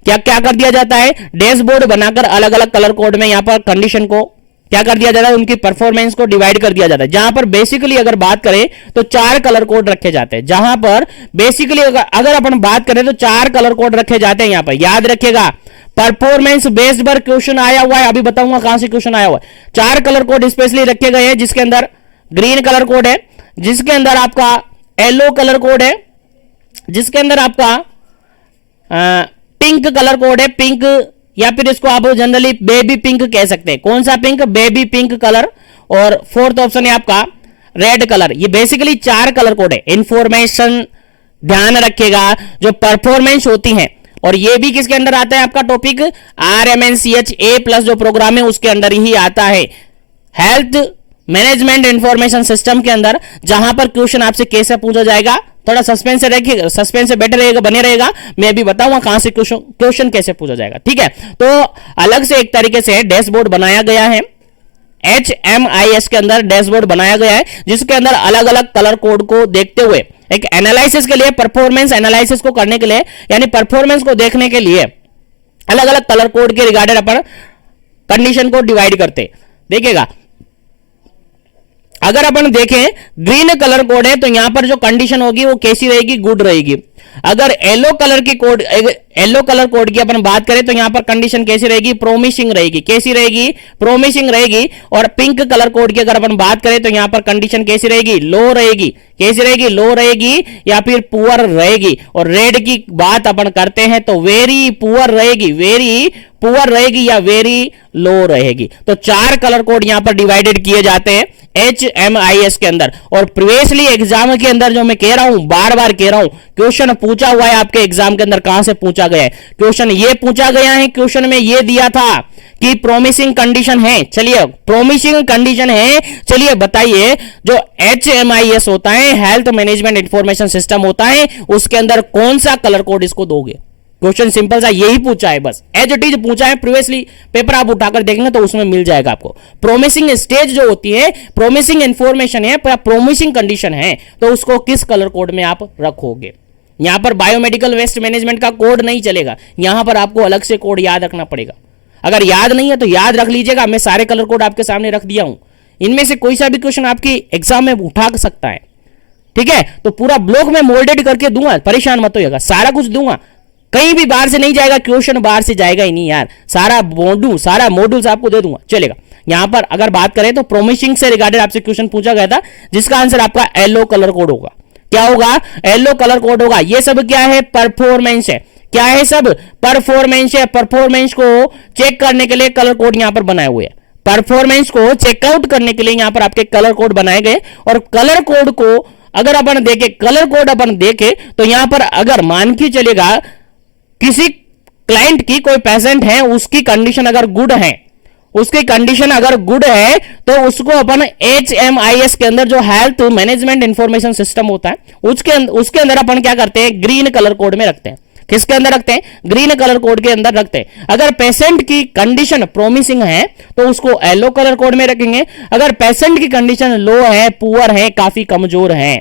क्या क्या कर दिया जाता है, डैशबोर्ड बनाकर अलग अलग कलर कोड में यहां पर कंडीशन को क्या कर दिया जाता है, उनकी परफॉर्मेंस को डिवाइड कर दिया जाता है। जहां पर बेसिकली अगर बात करें तो 4 कलर कोड रखे जाते हैं, जहां पर बेसिकली अगर अपन बात करें तो 4 कलर कोड रखे जाते हैं। यहां पर याद रखिएगा परफॉर्मेंस बेस्ड पर क्वेश्चन आया हुआ है, अभी बताऊंगा कहां से क्वेश्चन आया हुआ है। 4 कलर कोड स्पेशली रखे गए हैं, जिसके अंदर ग्रीन कलर कोड है, जिसके अंदर आपका येलो कलर कोड है, जिसके अंदर आपका पिंक कलर कोड है, पिंक या फिर इसको आप जनरली बेबी पिंक कह सकते हैं। कौन सा पिंक, बेबी पिंक कलर, और फोर्थ ऑप्शन है आपका रेड कलर। ये बेसिकली 4 कलर कोड है। इंफॉर्मेशन ध्यान रखिएगा जो परफॉर्मेंस होती है, और ये भी किसके अंदर आता है आपका टॉपिक, RMNCH+ जो प्रोग्राम है उसके अंदर ही आता है, हेल्थ मैनेजमेंट इंफॉर्मेशन सिस्टम के अंदर, जहां पर क्वेश्चन आपसे कैसे पूछा जाएगा। थोड़ा सस्पेंस से रखिएगा, सस्पेंस से बेटर रहेगा, बने रहेगा, मैं अभी बताऊंगा कहां से क्वेश्चन कैसे पूछा जाएगा। ठीक है, तो अलग से एक तरीके से डैशबोर्ड बनाया गया है, HMIS के अंदर डैशबोर्ड बनाया गया है, जिसके अंदर अलग अलग कलर कोड को देखते हुए एक एनालिसिस के लिए, परफॉर्मेंस एनालिसिस को करने के लिए, यानी परफॉर्मेंस को देखने के लिए अलग अलग कलर कोड के रिगार्डेड अपन कंडीशन को डिवाइड करते। देखिएगा अगर अपन देखें ग्रीन कलर कोड है तो यहां पर जो कंडीशन होगी वो कैसी रहेगी, गुड रहेगी। अगर येलो कलर कोड की अपन बात करें तो यहां पर कंडीशन कैसी रहेगी, प्रोमिसिंग रहेगी। कैसी रहेगी, प्रोमिसिंग रहेगी। और पिंक कलर कोड की अगर अपन बात करें तो यहां पर कंडीशन कैसी रहेगी, लो रहेगी। कैसी रहेगी, लो रहेगी या फिर पुअर रहेगी। और रेड की बात अपन करते हैं तो वेरी पुअर रहेगी, वेरी पुअर रहेगी या वेरी लो रहेगी। तो 4 कलर कोड यहां पर डिवाइडेड किए जाते हैं HMIS के अंदर। और प्रीवियसली एग्जाम के अंदर जो मैं कह रहा हूं, बार बार कह रहा हूं, क्वेश्चन पूछा हुआ है आपके एग्जाम के अंदर। कहां से पूछा गया है क्वेश्चन, ये पूछा गया है, क्वेश्चन में ये दिया था कि प्रोमिसिंग कंडीशन है। चलिए प्रोमिसिंग कंडीशन है, चलिए बताइए जो HMIS होता है, हेल्थ मैनेजमेंट इंफॉर्मेशन सिस्टम होता है, उसके अंदर कौन सा कलर कोड इसको दोगे। क्वेश्चन सिंपल सा यही पूछा है, बस एज इट इज पूछा है। प्रीवियसली पेपर आप उठाकर देखेंगे तो उसमें मिल जाएगा आपको। प्रोमिसिंग स्टेज जो होती है, प्रोमिसिंग इंफॉर्मेशन है, प्रोमिसिंग कंडीशन है, तो उसको किस कलर कोड में आप रखोगे। यहां पर बायोमेडिकल वेस्ट मैनेजमेंट का कोड नहीं चलेगा, यहां पर आपको अलग से कोड याद रखना पड़ेगा। अगर याद नहीं है तो याद रख लीजिएगा, मैं सारे कलर कोड आपके सामने रख दिया हूं, इनमें से कोई सा भी क्वेश्चन आपकी एग्जाम में उठा सकता है। ठीक है, तो पूरा ब्लॉक में मोल्डेड करके दूंगा, परेशान मत होइएगा, सारा कुछ दूंगा। कहीं भी बाहर से नहीं जाएगा, क्वेश्चन बाहर से जाएगा ही नहीं यार, सारा मॉड्यूल्स आपको दे दूंगा, चलेगा। यहां पर अगर बात करें तो प्रोमिसिंग से रिगार्डेड आपसे क्वेश्चन पूछा गया था, जिसका आंसर आपका येलो कलर कोड होगा। क्या होगा, येलो कलर कोड होगा। ये सब क्या है, परफॉर्मेंस है। क्या है, सब परफॉर्मेंस है। परफॉर्मेंस को चेक करने के लिए कलर कोड यहां पर बनाए हुए हैं। परफॉर्मेंस को चेकआउट करने के लिए यहां पर आपके कलर कोड बनाए गए। और कलर कोड को अगर अपन देखें, कलर कोड अपन देखें तो यहां पर अगर मान के चलेगा किसी क्लाइंट की, कोई पेशेंट है, उसकी कंडीशन अगर गुड है, उसकी कंडीशन अगर गुड है तो उसको अपन HMIS के अंदर जो हेल्थ मैनेजमेंट इंफॉर्मेशन सिस्टम होता है उसके अंदर अपन क्या करते हैं, ग्रीन कलर कोड में रखते हैं। किसके अंदर रखते हैं, ग्रीन कलर कोड के अंदर रखते हैं। अगर पेशेंट की कंडीशन प्रोमिसिंग है तो उसको येलो कलर कोड में रखेंगे। अगर पेशेंट की कंडीशन लो है, पुअर है, काफी कमजोर है,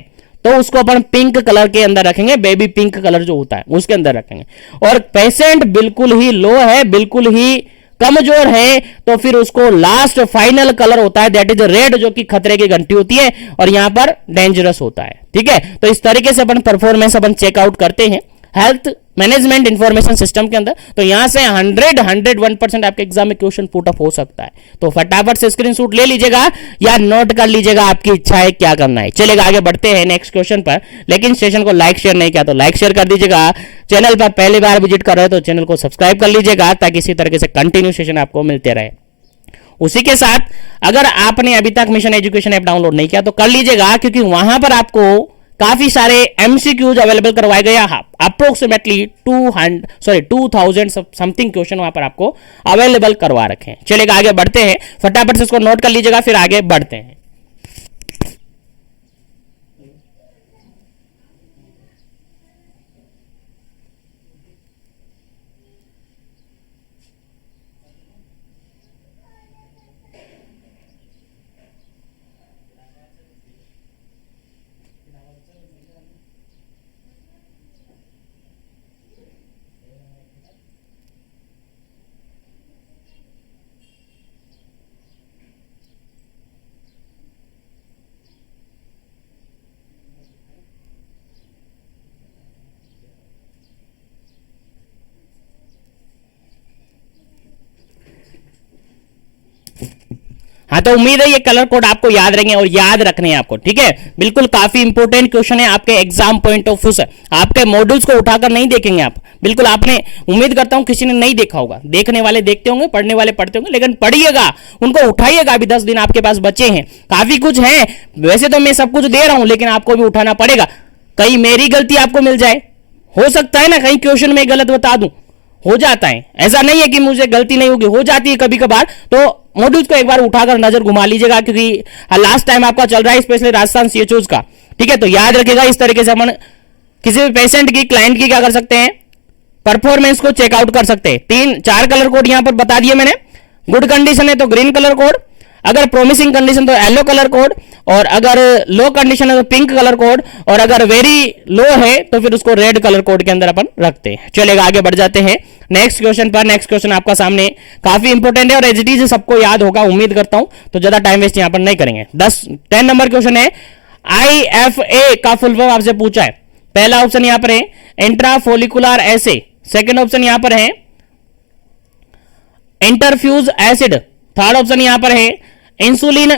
तो उसको अपन पिंक कलर के अंदर रखेंगे, बेबी पिंक कलर जो होता है उसके अंदर रखेंगे। और पेशेंट बिल्कुल ही लो है, बिल्कुल ही कमजोर है, तो फिर उसको लास्ट फाइनल कलर होता है, दैट इज रेड, जो कि खतरे की घंटी होती है और यहां पर डेंजरस होता है। ठीक है, तो इस तरीके से अपन परफॉर्मेंस अपन चेकआउट करते हैं हेल्थ मैनेजमेंट इंफॉर्मेशन सिस्टम के अंदर। तो यहां से 101% आपके एग्जाम में क्वेश्चन पुट अप हो सकता है। तो फटाफट से स्क्रीनशॉट ले लीजिएगा या नोट कर लीजिएगा, आपकी इच्छा है क्या करना है। चलेगा, आगे बढ़ते हैं नेक्स्ट क्वेश्चन पर। लेकिन सेशन को लाइक शेयर नहीं किया तो लाइक शेयर कर दीजिएगा। चैनल पर पहली बार विजिट कर रहे हो तो चैनल को सब्सक्राइब कर लीजिएगा, ताकि इसी तरीके से कंटिन्यू सेशन आपको मिलते रहे। उसी के साथ अगर आपने अभी तक मिशन एजुकेशन ऐप डाउनलोड नहीं किया तो कर लीजिएगा, क्योंकि वहां पर आपको काफी सारे एमसीक्यूज अवेलेबल करवाए गए, अप्रोक्सीमेटली 2000 समथिंग क्वेश्चन वहां पर आपको अवेलेबल करवा रखे हैं। चलेगा, आगे बढ़ते हैं, फटाफट से इसको नोट कर लीजिएगा, फिर आगे बढ़ते हैं। हाँ, तो उम्मीद है ये कलर कोड आपको याद रहेंगे और याद रखने हैं आपको, ठीक है। बिल्कुल काफी इंपोर्टेंट क्वेश्चन है आपके एग्जाम पॉइंट ऑफ व्यू से। आपके मॉड्यूल्स को उठाकर नहीं देखेंगे आप, बिल्कुल आपने, उम्मीद करता हूं किसी ने नहीं देखा होगा, देखने वाले देखते होंगे, पढ़ने वाले पढ़ते होंगे, लेकिन पढ़िएगा, उनको उठाइएगा। अभी 10 दिन आपके पास बचे हैं, काफी कुछ है। वैसे तो मैं सब कुछ दे रहा हूं, लेकिन आपको भी उठाना पड़ेगा। कहीं मेरी गलती आपको मिल जाए, हो सकता है ना कहीं क्वेश्चन में गलत बता दूं, हो जाता है, ऐसा नहीं है कि मुझे गलती नहीं होगी, हो जाती है कभी कभार। तो मॉड्यूल्स को एक बार उठाकर नजर घुमा लीजिएगा, क्योंकि लास्ट टाइम आपका चल रहा है स्पेशली राजस्थान सीएचओज का, ठीक है। तो याद रखिएगा, इस तरीके से अपन किसी भी पेशेंट की, क्लाइंट की क्या कर सकते हैं, परफॉर्मेंस को चेकआउट कर सकते हैं। 3-4 कलर कोड यहां पर बता दिए मैंने। गुड कंडीशन है तो ग्रीन कलर कोड, अगर प्रोमिसिंग कंडीशन तो येलो कलर कोड, और अगर लो कंडीशन है तो पिंक कलर कोड, और अगर वेरी लो है तो फिर उसको रेड कलर कोड के अंदर अपन रखते हैं। चलेगा, आगे बढ़ जाते हैं नेक्स्ट क्वेश्चन पर। नेक्स्ट क्वेश्चन आपका सामने काफी इंपोर्टेंट है और एज इट इज सबको याद होगा, उम्मीद करता हूं, तो ज्यादा टाइम वेस्ट यहां पर नहीं करेंगे। 10 नंबर क्वेश्चन है, IFA का फुल फॉर्म आपसे पूछा है। पहला ऑप्शन यहां पर है इंट्रा फोलिकुलर एसे, सेकेंड ऑप्शन यहां पर है इंटरफ्यूज एसिड, थर्ड ऑप्शन यहां पर है इंसुलिन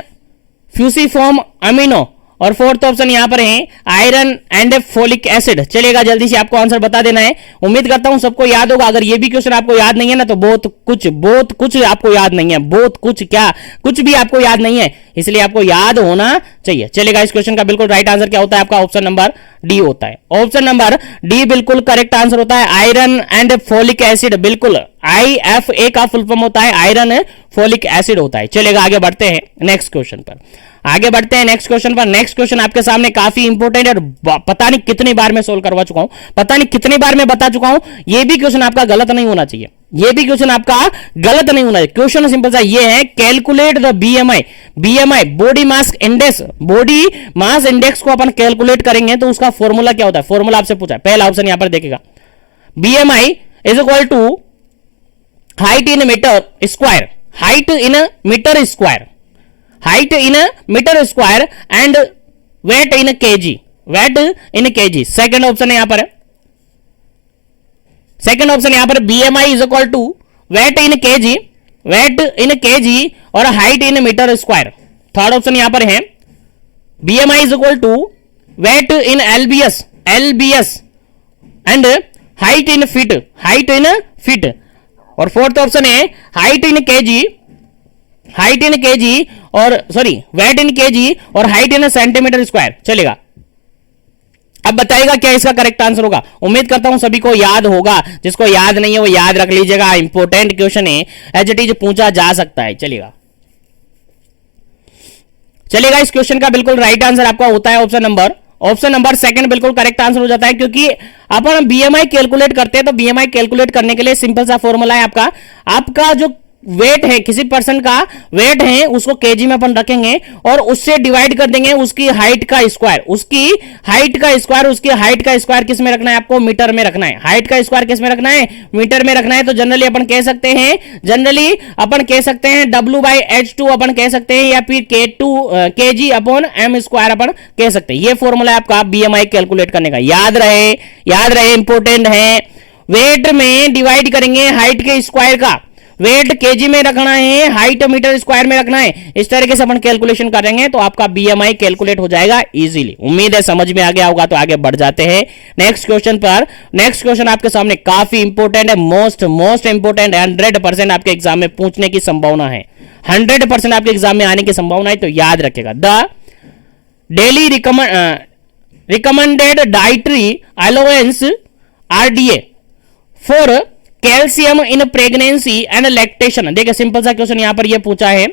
फ्यूसिफॉर्म अमीनो, और फोर्थ ऑप्शन यहां पर है आयरन एंड फोलिक एसिड। चलेगा, जल्दी से आपको आंसर बता देना है। उम्मीद करता हूं सबको याद होगा। अगर ये भी क्वेश्चन आपको याद नहीं है ना, तो बहुत कुछ आपको याद नहीं है, बहुत कुछ क्या, कुछ भी आपको याद नहीं है, इसलिए आपको याद होना चाहिए। चलेगा, इस क्वेश्चन का बिल्कुल राइट आंसर क्या होता है आपका, ऑप्शन नंबर डी होता है। ऑप्शन नंबर डी बिल्कुल करेक्ट आंसर होता है, आयरन एंड फोलिक एसिड। बिल्कुल, IFA का फुल फॉर्म होता है आयरन फोलिक एसिड होता है। चलेगा, आगे बढ़ते हैं नेक्स्ट क्वेश्चन पर। आगे बढ़ते हैं नेक्स्ट क्वेश्चन पर। नेक्स्ट क्वेश्चन आपके सामने काफी इंपोर्टेंट है और पता नहीं कितनी बार मैं सोल्व करवा चुका हूं, पता नहीं कितनी बार मैं बता चुका हूं। ये भी क्वेश्चन आपका गलत नहीं होना चाहिए, ये भी क्वेश्चन आपका गलत नहीं होना चाहिए। क्वेश्चन सिंपल सा ये है, calculate the BMI body mass index. Body mass index को अपन कैलकुलेट करेंगे तो उसका फॉर्मूला क्या होता है, फॉर्मूला आपसे पूछा है। पहला ऑप्शन यहां पर देखेगा, BMI is equal to height in metre square, height in metre square, height in metre square and weight in KG, weight in KG. Second option यहां पर है, सेकंड ऑप्शन यहां पर BMI is equal to weight in KG, weight in KG और height in metre square. Third option यहां पर है BMI is equal to weight in LBS, LBS and height in feet, height in feet. और fourth option है height in KG, height in KG और sorry wait in KG और height इन centimetre square. चलेगा, अब बताइएगा क्या इसका करेक्ट आंसर होगा। उम्मीद करता हूं सभी को याद होगा, जिसको याद नहीं है वो याद रख लीजिएगा, इंपॉर्टेंट क्वेश्चन है, एज इट इज पूछा जा सकता है। चलेगा, चलेगा, इस क्वेश्चन का बिल्कुल राइट आंसर आपका होता है ऑप्शन नंबर सेकंड बिल्कुल करेक्ट आंसर हो जाता है, क्योंकि अपन BMI कैलकुलेट करते हैं तो BMI कैलकुलेट करने के लिए सिंपल सा फॉर्मूला है आपका जो वेट है, किसी पर्सन का वेट है उसको केजी में अपन रखेंगे और उससे डिवाइड कर देंगे उसकी हाइट का स्क्वायर, उसकी हाइट का स्क्वायर, उसकी हाइट का स्क्वायर किस में रखना है, आपको मीटर में रखना है। हाइट का स्क्वायर किस में रखना है, मीटर में रखना है। तो जनरली अपन कह सकते हैं W/H2 अपन कह सकते हैं, या फिर kg upon m square upon कह सकते हैं। ये फॉर्मूला है आपका BMI कैलकुलेट करने का, याद रहे, इंपोर्टेंट है। वेट में डिवाइड करेंगे हाइट के स्क्वायर का, वेट केजी में रखना है, हाइट मीटर स्क्वायर में रखना है। इस तरीके से अपन कैलकुलेशन करेंगे तो आपका BMI कैलकुलेट हो जाएगा इजीली। उम्मीद है समझ में आ गया होगा। तो आगे बढ़ जाते हैं नेक्स्ट क्वेश्चन पर। नेक्स्ट क्वेश्चन आपके सामने काफी इंपोर्टेंट है, मोस्ट इंपोर्टेंट है, 100% आपके एग्जाम में पूछने की संभावना है, 100% आपके एग्जाम में आने की संभावना है। तो याद रखेगा, the daily recommended dietary allowance RDA for calcium in pregnancy and lactation. देखिए सिंपल सा क्वेश्चन यहां पर ये पूछा है,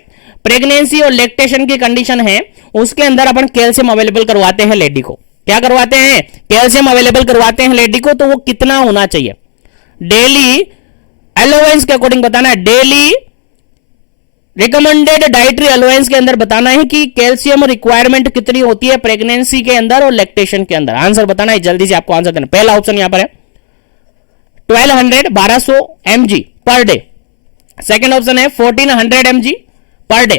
प्रेगनेंसी और लैक्टेशन की कंडीशन है, उसके अंदर अपन कैल्शियम अवेलेबल करवाते हैं लेडी को। क्या करवाते हैं? कैल्शियम अवेलेबल करवाते हैं लेडी को, तो वो कितना होना चाहिए? डेली अलाउंस के अकॉर्डिंग बताना है, डेली रिकमेंडेड डाइटरी अलाउंस के अंदर बताना है कि कैल्शियम रिक्वायरमेंट कितनी होती है प्रेगनेंसी के अंदर और लैक्टेशन के अंदर। आंसर बताना है, जल्दी से आपको आंसर देना। पहला ऑप्शन यहां पर है 1200 mg per day, second option है 1400 mg per day,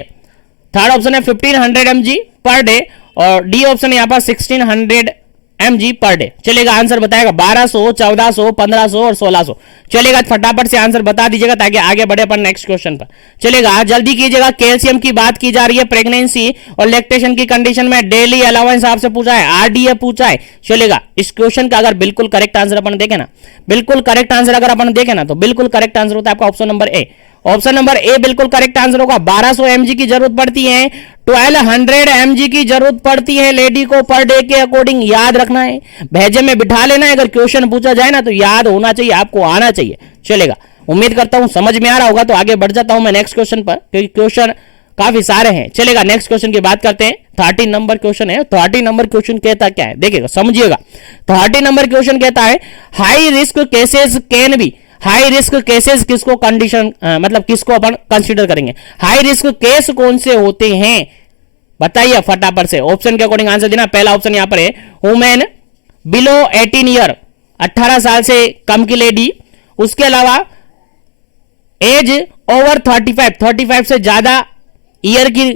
third option है 1500 mg पर डे, और डी ऑप्शन यहां पर 1600 mg पर डे। चलेगा, आंसर बताएगा 1200, 1400, 1500 और 1600। चलेगा, फटाफट से आंसर बता दीजिएगा ताकि आगे बढ़े अपन नेक्स्ट क्वेश्चन पर। चलेगा, जल्दी कीजिएगा। कैल्शियम की बात की जा रही है प्रेगनेंसी और लैक्टेशन की कंडीशन में, डेली अलाउंस आपसे पूछा है, RDA पूछा है। चलेगा, इस क्वेश्चन का अगर बिल्कुल करेक्ट आंसर अपन देखें ना, बिल्कुल करेक्ट आंसर अगर अपन देखें ना, तो बिल्कुल करेक्ट आंसर होता है आपका option number A. Option number A बिल्कुल करेक्ट आंसर होगा। 1200 mg की जरूरत पड़ती है, 1200 mg की जरूरत पड़ती है लेडी को पर डे के अकॉर्डिंग। याद रखना है, भेजे में बिठा लेना है, अगर क्वेश्चन पूछा जाए ना तो याद होना चाहिए, आपको आना चाहिए। चलेगा, उम्मीद करता हूं समझ में आ रहा होगा। तो आगे बढ़ जाता हूं मैं नेक्स्ट क्वेश्चन पर, क्योंकि क्वेश्चन काफी सारे हैं। चलेगा, नेक्स्ट क्वेश्चन की बात करते हैं। 13 नंबर क्वेश्चन है। 13 नंबर क्वेश्चन कहता क्या है, देखिएगा, समझिएगा। 13 नंबर क्वेश्चन कहता है, high risk cases can be. High risk cases किसको कंडीशन मतलब किसको अपन कंसीडर करेंगे? हाई रिस्क केस कौन से होते हैं बताइए फटाफट से, ऑप्शन के अकॉर्डिंग आंसर देना। पहला ऑप्शन यहां पर है वुमेन बिलो 18 ईयर, 18 साल से कम की लेडी। उसके अलावा एज ओवर 35 से ज्यादा ईयर की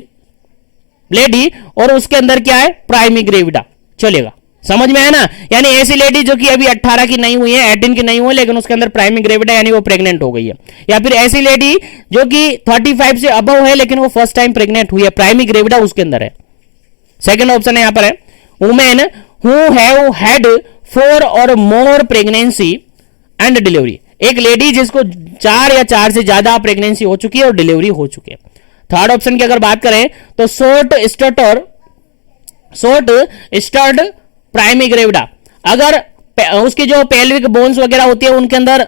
लेडी, और उसके अंदर क्या है? Primi gravida. चलेगा, समझ में है ना? यानी ऐसी लेडी जो कि अभी 18 की नहीं हुई है, 18 की नहीं हुई, लेकिन उसके अंदर प्राइमी ग्रेविडा यानी वो प्रेग्नेंट हो गई है। या फिर ऐसी लेडी जो कि 35 से अबव है लेकिन वो फर्स्ट टाइम प्रेग्नेंट हुई है, प्राइमी ग्रेविडा उसके अंदर है। सेकंड ऑप्शन है यहां पर है वुमेन हु हैव हैड 4 और मोर प्रेगनेंसी एंड डिलीवरी। एक लेडी जिसको 4 या 4 से ज्यादा प्रेगनेंसी हो चुकी है और डिलीवरी हो चुकी है। थर्ड ऑप्शन की अगर बात करें तो शॉर्ट स्टर्ड प्राइमी ग्रेविडा। अगर उसकी जो पेल्विक बोन्स वगैरह होती है उनके अंदर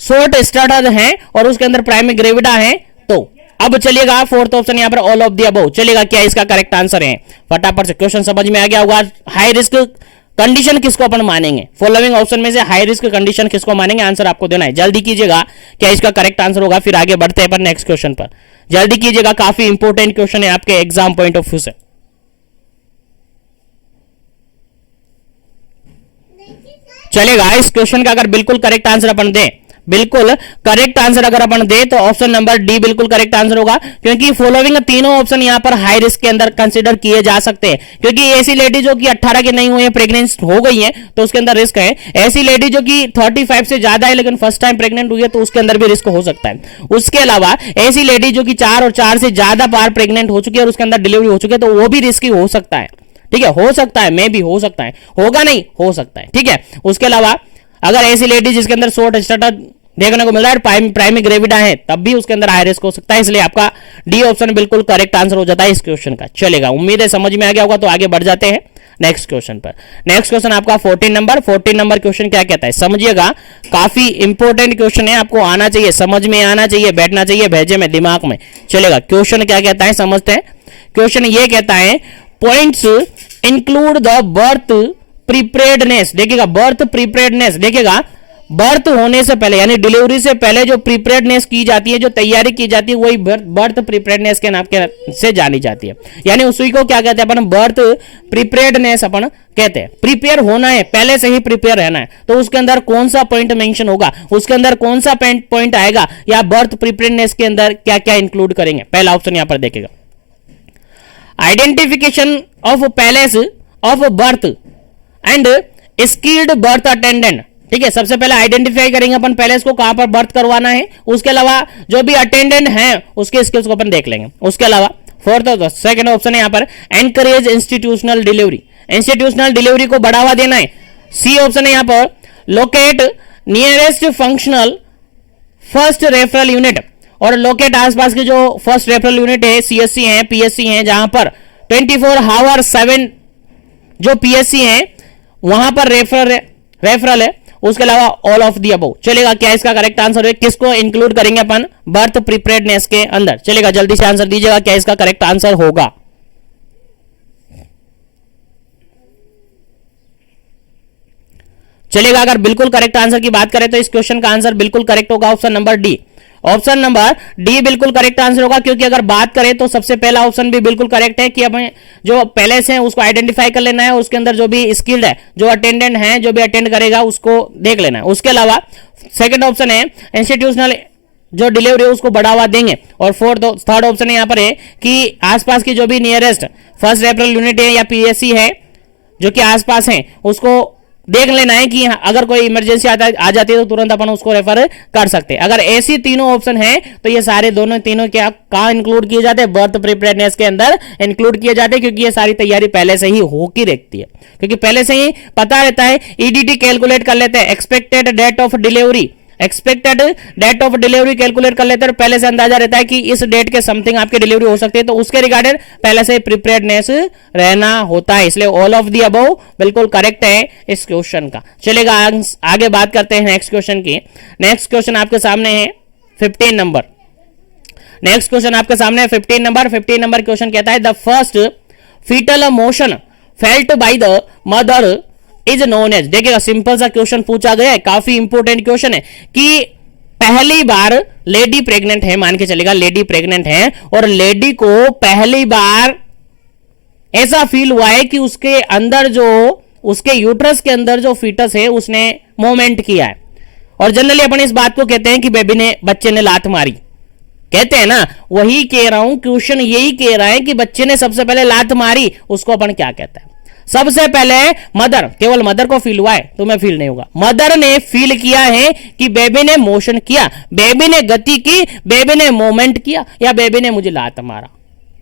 शॉर्ट स्टर्ड है और उसके अंदर प्राइमी ग्रेविडा है। तो अब चलिएगा फोर्थ ऑप्शन यहां पर ऑल ऑफ द अबव। चलेगा, क्या इसका करेक्ट आंसर है? फटाफट से क्वेश्चन समझ में आ गया होगा। हाई रिस्क कंडीशन किसको अपन मानेंगे? फॉलोइंग ऑप्शन में से हाई रिस्क कंडीशन किसको मानेंगे? आंसर आपको देना है, जल्दी कीजिएगा। क्या इसका करेक्ट आंसर होगा? फिर आगे बढ़ते हैं पर नेक्स्ट क्वेश्चन पर। जल्दी कीजिएगा, काफी इंपोर्टेंट क्वेश्चन है आपके एग्जाम पॉइंट ऑफ व्यू से। चलेगा, इस क्वेश्चन का अगर बिल्कुल करेक्ट आंसर अपन दें, बिल्कुल करेक्ट आंसर अगर अपन दे तो ऑप्शन नंबर डी बिल्कुल करेक्ट आंसर होगा, क्योंकि फॉलोइंग तीनों ऑप्शन यहां पर हाई रिस्क के अंदर कंसीडर किए जा सकते हैं। क्योंकि ऐसी लेडी जो कि 18 की नहीं हुई है, प्रेग्नेंट हो गई है, तो उसके अंदर रिस्क है। ऐसी लेडी जो कि 35 से ज्यादा है लेकिन फर्स्ट टाइम प्रेग्नेंट हुई है, तो उसके अंदर भी रिस्क हो सकता है। उसके अलावा ऐसी लेडी जो कि 4 और 4 से ज्यादा बार प्रेग्नेंट हो चुकी है और उसके अंदर डिलीवरी हो चुकी है, तो वो भी रिस्की हो सकता है। ठीक है, हो सकता है, मे भी हो सकता है, होगा नहीं, हो सकता है। ठीक है, उसके अलावा अगर ऐसी लेडी जिसके अंदर शॉर्ट स्टार्टर देखने को मिल रहा है, प्राइमी ग्रेविडा है, तब भी उसके अंदर हाई रिस्क हो सकता है। इसलिए आपका डी ऑप्शन बिल्कुल करेक्ट आंसर हो जाता है इस क्वेश्चन का। चलेगा, उम्मीद है समझ में आ गया होगा। तो आगे बढ़ जाते हैं नेक्स्ट क्वेश्चन पर। नेक्स्ट क्वेश्चन आपका 14 नंबर क्वेश्चन क्या कहता है, समझिएगा। काफी इंपॉर्टेंट क्वेश्चन है, आपको आना चाहिए, समझ में आना चाहिए, बैठना चाहिए भेजे में, दिमाग में। चलेगा, क्वेश्चन क्या कहता है समझते हैं। क्वेश्चन ये कहता है points include the birth preparedness. देखिएगा, बर्थ प्रिपेयर्डनेस, देखिएगा बर्थ होने से पहले यानी डिलीवरी से पहले जो प्रिपेयर्डनेस की जाती है, जो तैयारी की जाती है, वही बर्थ प्रिपेयर्डनेस के नाम के से जानी जाती है। यानी उसी को क्या कहते हैं अपन? बर्थ प्रिपेयर्डनेस अपन कहते हैं। प्रिपेयर होना है, पहले से ही प्रिपेयर रहना है, तो उसके अंदर कौन सा पॉइंट मेंशन होगा, उसके अंदर कौन सा पॉइंट आएगा, या बर्थ प्रिपेयर्डनेस के अंदर क्या क्या इंक्लूड करेंगे? पहला ऑप्शन यहां पर देखेगा, identification of palace of birth and skilled birth attendant. ठीक है, सबसे पहले आइडेंटिफाई करेंगे अपन पैलेस को, कहां पर बर्थ करवाना है। उसके अलावा जो भी अटेंडेंट हैं उसके स्किल्स को अपन देख लेंगे। उसके अलावा फोर्थ और सेकंड ऑप्शन है यहां पर encourage institutional delivery. Institutional delivery को बढ़ावा देना है। सी ऑप्शन है यहां पर locate nearest functional first referral unit, और लोकेट आसपास के जो फर्स्ट रेफरल यूनिट है, CSC है, PSC है, जहां पर 24 आवर 7 जो पीएससी है वहां पर रेफरल है, उसके अलावा ऑल ऑफ दी अबव। चलेगा, क्या इसका करेक्ट आंसर है? किसको इंक्लूड करेंगे अपन बर्थ प्रिपेयर्डनेस के अंदर? चलेगा, जल्दी से आंसर दीजिएगा, क्या इसका करेक्ट आंसर होगा? चलेगा, अगर बिल्कुल करेक्ट आंसर की बात करें तो इस क्वेश्चन का आंसर बिल्कुल करेक्ट होगा option number D. Option number D बिल्कुल करेक्ट आंसर होगा, क्योंकि अगर बात करें तो सबसे पहला ऑप्शन भी बिल्कुल करेक्ट है कि हमें जो पहले से है उसको आइडेंटिफाई कर लेना है, उसके अंदर जो भी स्किल्ड है, जो अटेंडेंट है, जो भी अटेंड करेगा उसको देख लेना है। उसके अलावा सेकंड ऑप्शन है इंस्टीट्यूशनल जो डिलीवरी है उसको बढ़ावा देंगे। और थर्ड ऑप्शन यहां पर है कि आसपास की जो भी नियरेस्ट फर्स्ट रेफरल यूनिट है या पीएससी है जो कि आसपास है उसको देख लेना है कि अगर कोई इमरजेंसी आ जाती है तो तुरंत अपन उसको रेफर कर सकते हैं। अगर ऐसी तीनों ऑप्शन है तो ये सारे दोनों तीनों क्या कहां इंक्लूड किए जाते हैं? बर्थ प्रिपेयर्डनेस के अंदर इंक्लूड किए जाते हैं, क्योंकि ये सारी तैयारी पहले से ही होकी रहती है, क्योंकि पहले से ही पता रहता है। ईडीटी कैलकुलेट कर लेते हैं, expected date of delivery, expected date of delivery calculate कर लेते हैं, पहले से अंदाजा रहता है कि इस डेट के समथिंग आपकी डिलीवरी हो सकती है, तो उसके रिगार्डिंग पहले से प्रिपेयर्डनेस रहना होता है। इसलिए ऑल ऑफ दी अबव बिल्कुल करेक्ट है इस क्वेश्चन का। चलेगा, आगे बात करते हैं नेक्स्ट क्वेश्चन की। नेक्स्ट क्वेश्चन आपके सामने है 15 नंबर। नेक्स्ट क्वेश्चन आपके सामने है 15 नंबर। 15 नंबर क्वेश्चन कहता है the first fetal motion felt by the mother is known as. देखिएगा, सिंपल सा क्वेश्चन पूछा गया है, काफी इंपोर्टेंट क्वेश्चन है कि पहली बार लेडी प्रेग्नेंट है, मान के चलेगा लेडी प्रेग्नेंट है और लेडी को पहली बार ऐसा फील हुआ है कि उसके अंदर जो उसके यूट्रस के अंदर जो फीटस है उसने मूवमेंट किया है। और जनरली अपन इस बात को कहते हैं कि बच्चे ने लात मारी, कहते हैं ना, वही कह रहा हूं, क्वेश्चन यही कह रहा है कि बच्चे ने सबसे पहले लात मारी, उसको अपन क्या कहते हैं? सबसे पहले मदर, केवल मदर को फील हुआ है, तुम्हें फील नहीं होगा। मदर ने फील किया है कि बेबी ने मोशन किया, बेबी ने गति की, बेबी ने मूवमेंट किया, या बेबी ने मुझे लात मारा,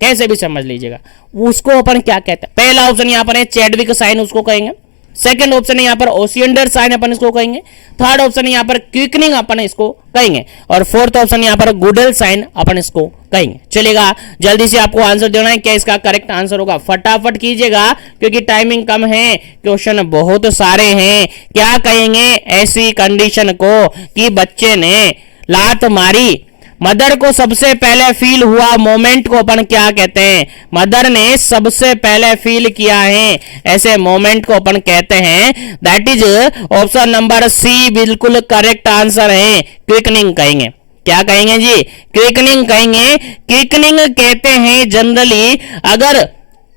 कैसे भी समझ लीजिएगा, उसको अपन क्या कहते हैं? पहला ऑप्शन यहां पर है चैडविक साइन, उसको कहेंगे। सेकंड ऑप्शन है यहां पर ओसिएंडर साइन, अपन इसको कहेंगे। थर्ड ऑप्शन यहां पर क्विकनिंग, अपन इसको कहेंगे। और फोर्थ ऑप्शन यहां पर गुडल साइन, अपन इसको कहेंगे। चलेगा, जल्दी से आपको आंसर देना है, क्या इसका करेक्ट आंसर होगा? फटाफट कीजिएगा, क्योंकि टाइमिंग कम है, क्वेश्चन बहुत सारे हैं। क्या कहेंगे ऐसी कंडीशन को कि बच्चे ने लात मारी, मदर को सबसे पहले फील हुआ मोमेंट को अपन क्या कहते हैं? मदर ने सबसे पहले फील किया है, ऐसे मोमेंट को अपन कहते हैं। That is option number C बिल्कुल करेक्ट आंसर है, क्विकनिंग कहेंगे। क्या कहेंगे जी? क्विकनिंग कहेंगे। क्विकनिंग कहते हैं जनरली अगर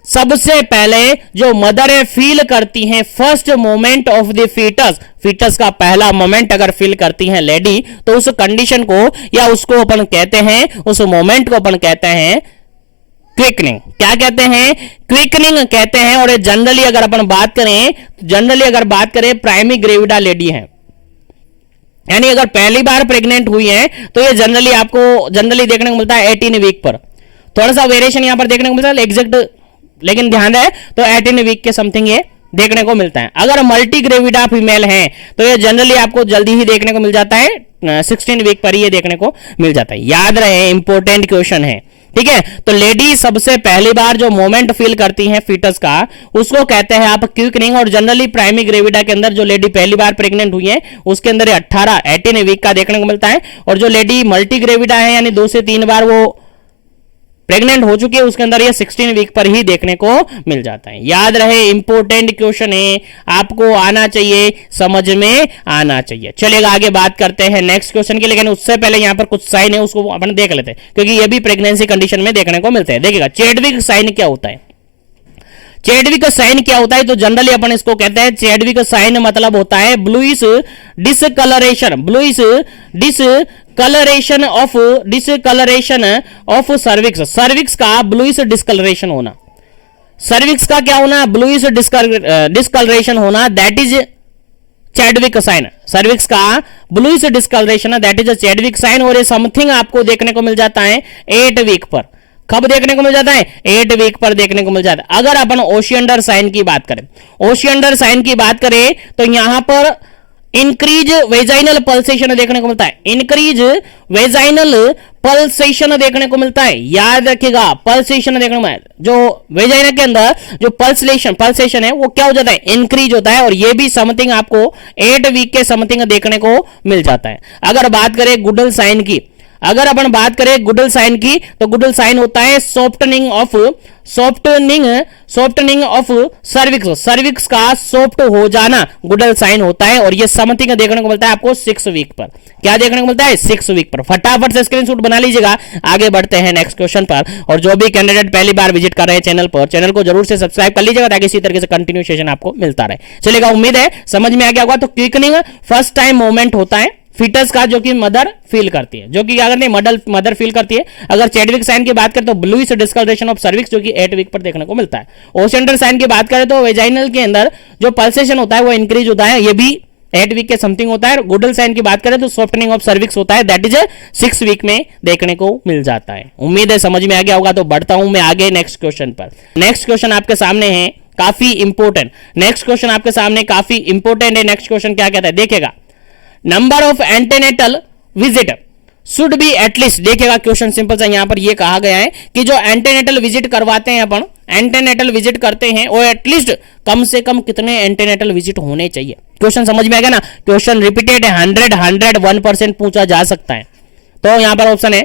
सबसे पहले जो मदर फील करती हैं first moment of the fetus, fetus का पहला मोमेंट अगर फील करती हैं लेडी, तो उस कंडीशन को या उसको अपन कहते हैं, उस मोमेंट को अपन कहते हैं क्विकनिंग। क्या कहते हैं? क्विकनिंग कहते हैं। और जनरली अगर अपन बात करें प्राइमी ग्रेविडा लेडी है, यानी अगर पहली बार प्रेग्नेंट हुई है तो ये जनरली देखने को मिलता है 18 वीक पर। थोड़ा सा वेरिएशन यहां पर देखने को मिलता है एग्जैक्ट, लेकिन ध्यान रहे तो 18 वीक के समथिंग ये देखने को मिलता है। अगर मल्टी ग्रेविडा फीमेल है तो ये जनरली आपको जल्दी ही देखने को मिल जाता है, 16 वीक पर ही ये देखने को मिल जाता है। याद रहे, इंपॉर्टेंट क्वेश्चन है, ठीक है। तो लेडी सबसे पहली बार जो मोमेंट फील करती है फीटस का, उसको कहते हैं आप क्विकनिंग। और जनरली प्राइमी ग्रेविडा के अंदर जो लेडी पहली बार प्रेग्नेंट हुई है उसके अंदर 18 वीक का देखने को मिलता है। और जो लेडी मल्टी ग्रेविडा है, यानी 2 से 3 बार वो प्रेग्नेंट हो चुकी है, उसके अंदर ये 16 वीक पर ही देखने को मिल जाता है। याद रहे, इंपॉर्टेंट क्वेश्चन है, आपको आना चाहिए, समझ में आना चाहिए। चलेगा, आगे बात करते हैं नेक्स्ट क्वेश्चन की, लेकिन उससे पहले यहां पर कुछ साइन है उसको अपन देख लेते हैं, क्योंकि ये भी प्रेगनेंसी कंडीशन में देखने को मिलते हैं। देखिएगा, चैडविक साइन क्या होता है? चैडविक साइन क्या होता है? तो जनरली अपन इसको कहते हैं चैडविक साइन मतलब होता है bluish discoloration, discoloration of cervix, cervix का ब्लूइश डिसकलरेशन होना, सर्विक्स का क्या होना? ब्लूइश डिसकलरेशन होना, that is Chadwick sign. Cervix का ब्लूइश डिसकलरेशन है, that is a Chadwick sign. और ये समथिंग आपको देखने को मिल जाता है 8 वीक पर। कब देखने को मिल जाता है? 8 वीक पर देखने को मिल जाता है। अगर अपन ओशियंडर साइन की बात करें, तो यहां पर इंक्रीज वेजाइनल पल्सेशन देखने को मिलता है। इंक्रीज वेजाइनल पल्सेशन देखने को मिलता है। याद रखिएगा, पल्सेशन देखने को मिलता है। जो वेजाइना के अंदर जो पल्सेशन है वो क्या हो जाता है, इंक्रीज होता है, और ये भी समथिंग आपको 8 वीक के समथिंग देखने को मिल जाता है। अगर बात करें गुडल साइन की, अगर अपन बात करें गुडल साइन की, तो गुडल साइन होता है सॉफ्टनिंग ऑफ सर्विक्स का सॉफ्ट हो जाना गुडल साइन होता है, और ये समथिंग देखने को मिलता है आपको 6 वीक पर। क्या देखने को मिलता है, 6 वीक पर। फटाफट से स्क्रीनशॉट बना लीजिएगा। आगे बढ़ते हैं नेक्स्ट क्वेश्चन पर। और जो भी कैंडिडेट पहली बार विजिट कर रहे हैं चैनल पर, चैनल को जरूर से सब्सक्राइब कर लीजिएगा ताकि इसी तरीके से कंटिन्यू सेशन आपको मिलता रहे। चलेगा, उम्मीद है समझ में आ गया होगा। तो क्विकनिंग फर्स्ट टाइम मोमेंट होता है फीटस का, जो कि मदर फील करती है, जो कि क्या करती है, मदर फील करती है। अगर चैडविक साइन की बात करें तो ब्लूइश डिस्कलरेशन ऑफ सर्विक्स, जो कि 8 वीक पर देखने को मिलता है। ओसेंडर साइन की बात करें तो वेजाइनल के अंदर जो पल्सेशन होता है वो इंक्रीज होता है, ये भी 8 वीक के समथिंग होता है। गुडल साइन की बात करें तो सॉफ्टनिंग ऑफ सर्विक्स होता है, दैट इज 6 वीक में देखने को मिल जाता है। उम्मीद है समझ में आ गया होगा। तो बढ़ता हूं मैं आगे नेक्स्ट क्वेश्चन पर। नेक्स्ट क्वेश्चन आपके सामने है काफी इंपोर्टेंट। नेक्स्ट क्वेश्चन आपके सामने काफी इंपोर्टेंट है। नेक्स्ट क्वेश्चन क्या कहता है, देखिएगा, number of antenatal visit should be at least. देखिएगा, क्वेश्चन सिंपल सा यहां पर ये कहा गया है कि जो एंटेनेटल विजिट करवाते हैं अपन, एंटेनेटल विजिट करते हैं, वो एटलीस्ट कम से कम कितने एंटेनेटल विजिट होने चाहिए। क्वेश्चन समझ में आ गया ना। क्वेश्चन रिपीटेड है, 101% पूछा जा सकता है। तो यहां पर ऑप्शन है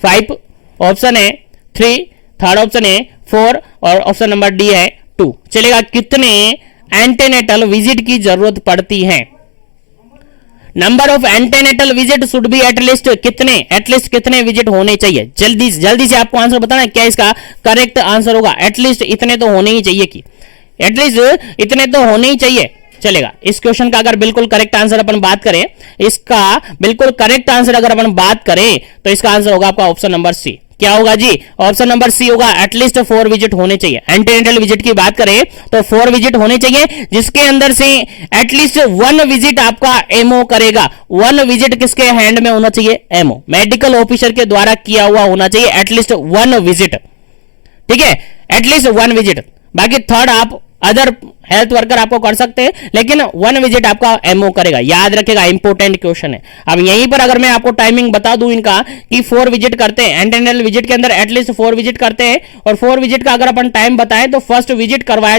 5, ऑप्शन है 3, थर्ड ऑप्शन है 4 और ऑप्शन नंबर डी है 2। चलेगा, कितने एंटेनेटल विजिट की जरूरत पड़ती है। Number of antenatal visit should be at least कितने विजिट होने चाहिए। जल्दी से आपको आंसर बताना है क्या इसका करेक्ट आंसर होगा। एटलीस्ट इतने तो होने ही चाहिए कि एटलीस्ट इतने तो होने ही चाहिए। चलेगा, इस क्वेश्चन का अगर बिल्कुल करेक्ट आंसर अपन बात करें, इसका बिल्कुल करेक्ट आंसर अगर अपन बात करें तो इसका आंसर होगा आपका ऑप्शन नंबर सी। क्या होगा जी, ऑप्शन नंबर सी होगा। एटलीस्ट 4 विजिट होने चाहिए। एंटेनेटल विजिट की बात करें तो 4 विजिट होने चाहिए, जिसके अंदर से एटलीस्ट 1 विजिट आपका एमओ करेगा। 1 विजिट किसके हैंड में होना चाहिए, एमओ, मेडिकल ऑफिसर के द्वारा किया हुआ होना चाहिए। एटलीस्ट 1 विजिट, ठीक है, एटलीस्ट 1 विजिट। बाकी थर्ड आप अदर हेल्थ वर्कर आपको कर सकते हैं, लेकिन 1 विजिट आपका एमओ करेगा। याद रखेगा, इंपोर्टेंट क्वेश्चन है। अब यहीं पर अगर मैं आपको टाइमिंग बता दूं इनका कि 4 विजिट करते हैं, एंटेनेटल विजिट के अंदर एटलीस्ट 4 विजिट करते हैं, और 4 विजिट का अगर अपन टाइम बताएं तो फर्स्ट विजिट करवाया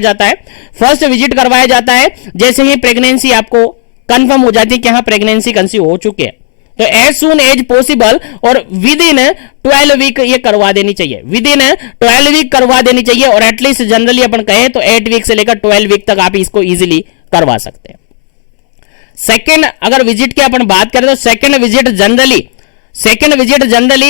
जाता है जैसे ही प्रेगनेंसी आपको कंफर्म हो जाती है कि हाँ प्रेगनेंसी कंसीव हो चुकी है, तो एज सून एज पॉसिबल और विद इन 12 वीक ये करवा देनी चाहिए। विद इन 12 वीक करवा देनी चाहिए, और एटलीस्ट जनरली अपन कहें तो 8 वीक से लेकर 12 वीक तक आप इसको इजीली करवा सकते हैं। सेकेंड अगर विजिट की अपन बात करें तो second visit generally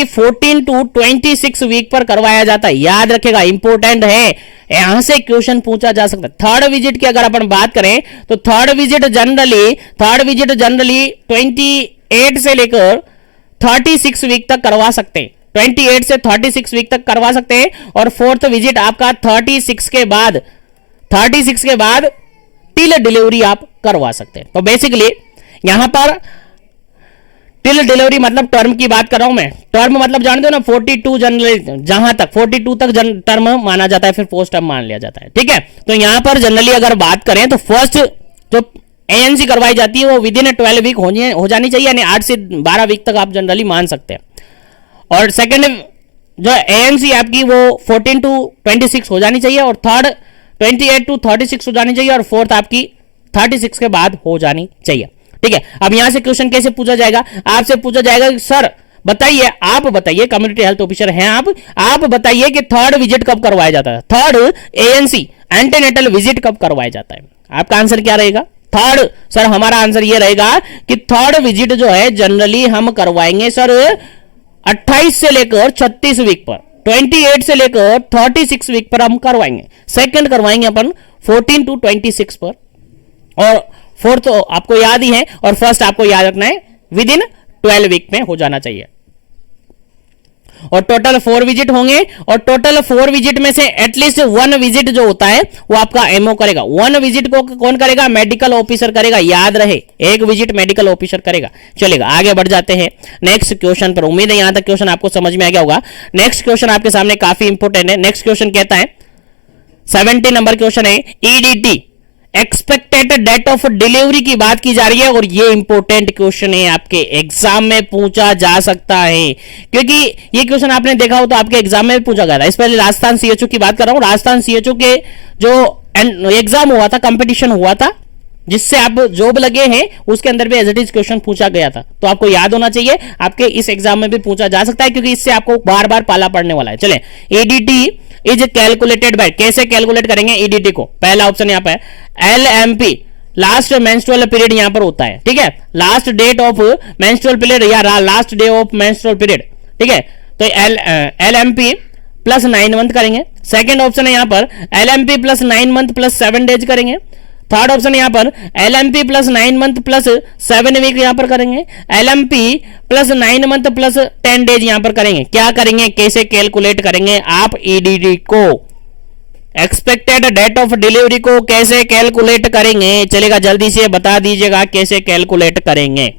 14 to 26 week पर करवाया जाता है। याद रखेगा, इंपोर्टेंट है, यहां से क्वेश्चन पूछा जा सकता है। थर्ड विजिट की अगर अपन बात करें तो थर्ड विजिट जनरली 28 से लेकर 36 वीक तक करवा सकते हैं। 28 से 36 वीक तक करवा सकते हैं, और फोर्थ विजिट आपका 36 के बाद टिल डिलीवरी आप करवा सकते हैं। तो बेसिकली यहां पर टिल डिलीवरी मतलब टर्म की बात कर रहा हूं मैं। टर्म मतलब जानते हो ना, 42 जनरली, जहां तक 42 तक टर्म माना जाता है, फिर पोस्ट टर्म मान लिया जाता है, ठीक है। तो यहां पर जनरली अगर बात करें तो फर्स्ट जो एएनसी करवाई जाती है वो विद इन 12 वीक हो जानी चाहिए, यानी 8 से 12 वीक तक आप जनरली मान सकते हैं। और सेकंड जो एएनसी आपकी वो 14 to 26 हो जानी चाहिए, और थर्ड 28 to 36 हो जानी चाहिए, और फोर्थ आपकी 36 के बाद हो जानी चाहिए, ठीक है। अब यहां से क्वेश्चन कैसे पूछा जाएगा, आपसे पूछा जाएगा कि सर बताइए, आप बताइए, कम्युनिटी हेल्थ ऑफिसर हैं आप बताइए कि थर्ड विजिट कब करवाया जाता है, थर्ड एएनसी एंटीनेटल विजिट कब करवाया जाता है। आपका आंसर क्या रहेगा, थर्ड। सर हमारा आंसर ये रहेगा कि थर्ड विजिट जो है जनरली हम करवाएंगे सर 28 से लेकर 36 वीक पर, 28 से लेकर 36 वीक पर हम करवाएंगे। सेकंड करवाएंगे अपन 14 to 26 पर, और फोर्थ आपको याद ही है, और फर्स्ट आपको याद रखना है विद इन 12 वीक में हो जाना चाहिए। और टोटल 4 विजिट होंगे, और टोटल 4 विजिट में से एटलीस्ट 1 विजिट जो होता है वो आपका एमओ करेगा। 1 विजिट को कौन करेगा, मेडिकल ऑफिसर करेगा। याद रहे, 1 विजिट मेडिकल ऑफिसर करेगा। चलेगा, आगे बढ़ जाते हैं नेक्स्ट क्वेश्चन पर। उम्मीद है यहां तक क्वेश्चन आपको समझ में आ गया होगा। नेक्स्ट क्वेश्चन आपके सामने काफी इंपोर्टेंट है। नेक्स्ट क्वेश्चन कहता है 70 नंबर क्वेश्चन है, EDT expected date of delivery की बात की जा रही है और ये इंपॉर्टेंट क्वेश्चन है, आपके एग्जाम में पूछा जा सकता है, क्योंकि ये क्वेश्चन आपने देखा हो तो आपके एग्जाम में पूछा गया था। इस पहले राजस्थान सीएचओ की बात कर रहा हूं। राजस्थान सीएचओ के जो एग्जाम हुआ था, कंपटीशन हुआ था, जिससे आप जॉब लगे हैं, उसके अंदर भी एज इट इज क्वेश्चन पूछा गया था, तो आपको याद होना चाहिए। आपके इस एग्जाम में भी पूछा जा सकता है, क्योंकि इससे आपको बार बार पाला पड़ने वाला है। चले, ईडीटी इज कैलकुलेटेड बाय, कैसे कैलकुलेट करेंगे ईडीटी को? पहला ऑप्शन यहां पर एलएमपी, लास्ट मेंस्ट्रुअल पीरियड यहां पर होता है, ठीक है, last date of menstrual period या last day of menstrual period, ठीक है। तो एलएमपी प्लस 9 मंथ करेंगे। सेकंड ऑप्शन है यहां पर LMP plus 9 month plus 7 days करेंगे। थर्ड ऑप्शन यहां पर LMP plus 9 month plus 7 week यहां पर करेंगे। LMP plus 9 month plus 10 days यहां पर करेंगे। क्या करेंगे, कैसे कैलकुलेट करेंगे आप ईडीडी को? एक्सपेक्टेड डेट ऑफ डिलीवरी को कैसे कैलकुलेट करेंगे? चलेगा, जल्दी से बता दीजिएगा कैसे कैलकुलेट करेंगे।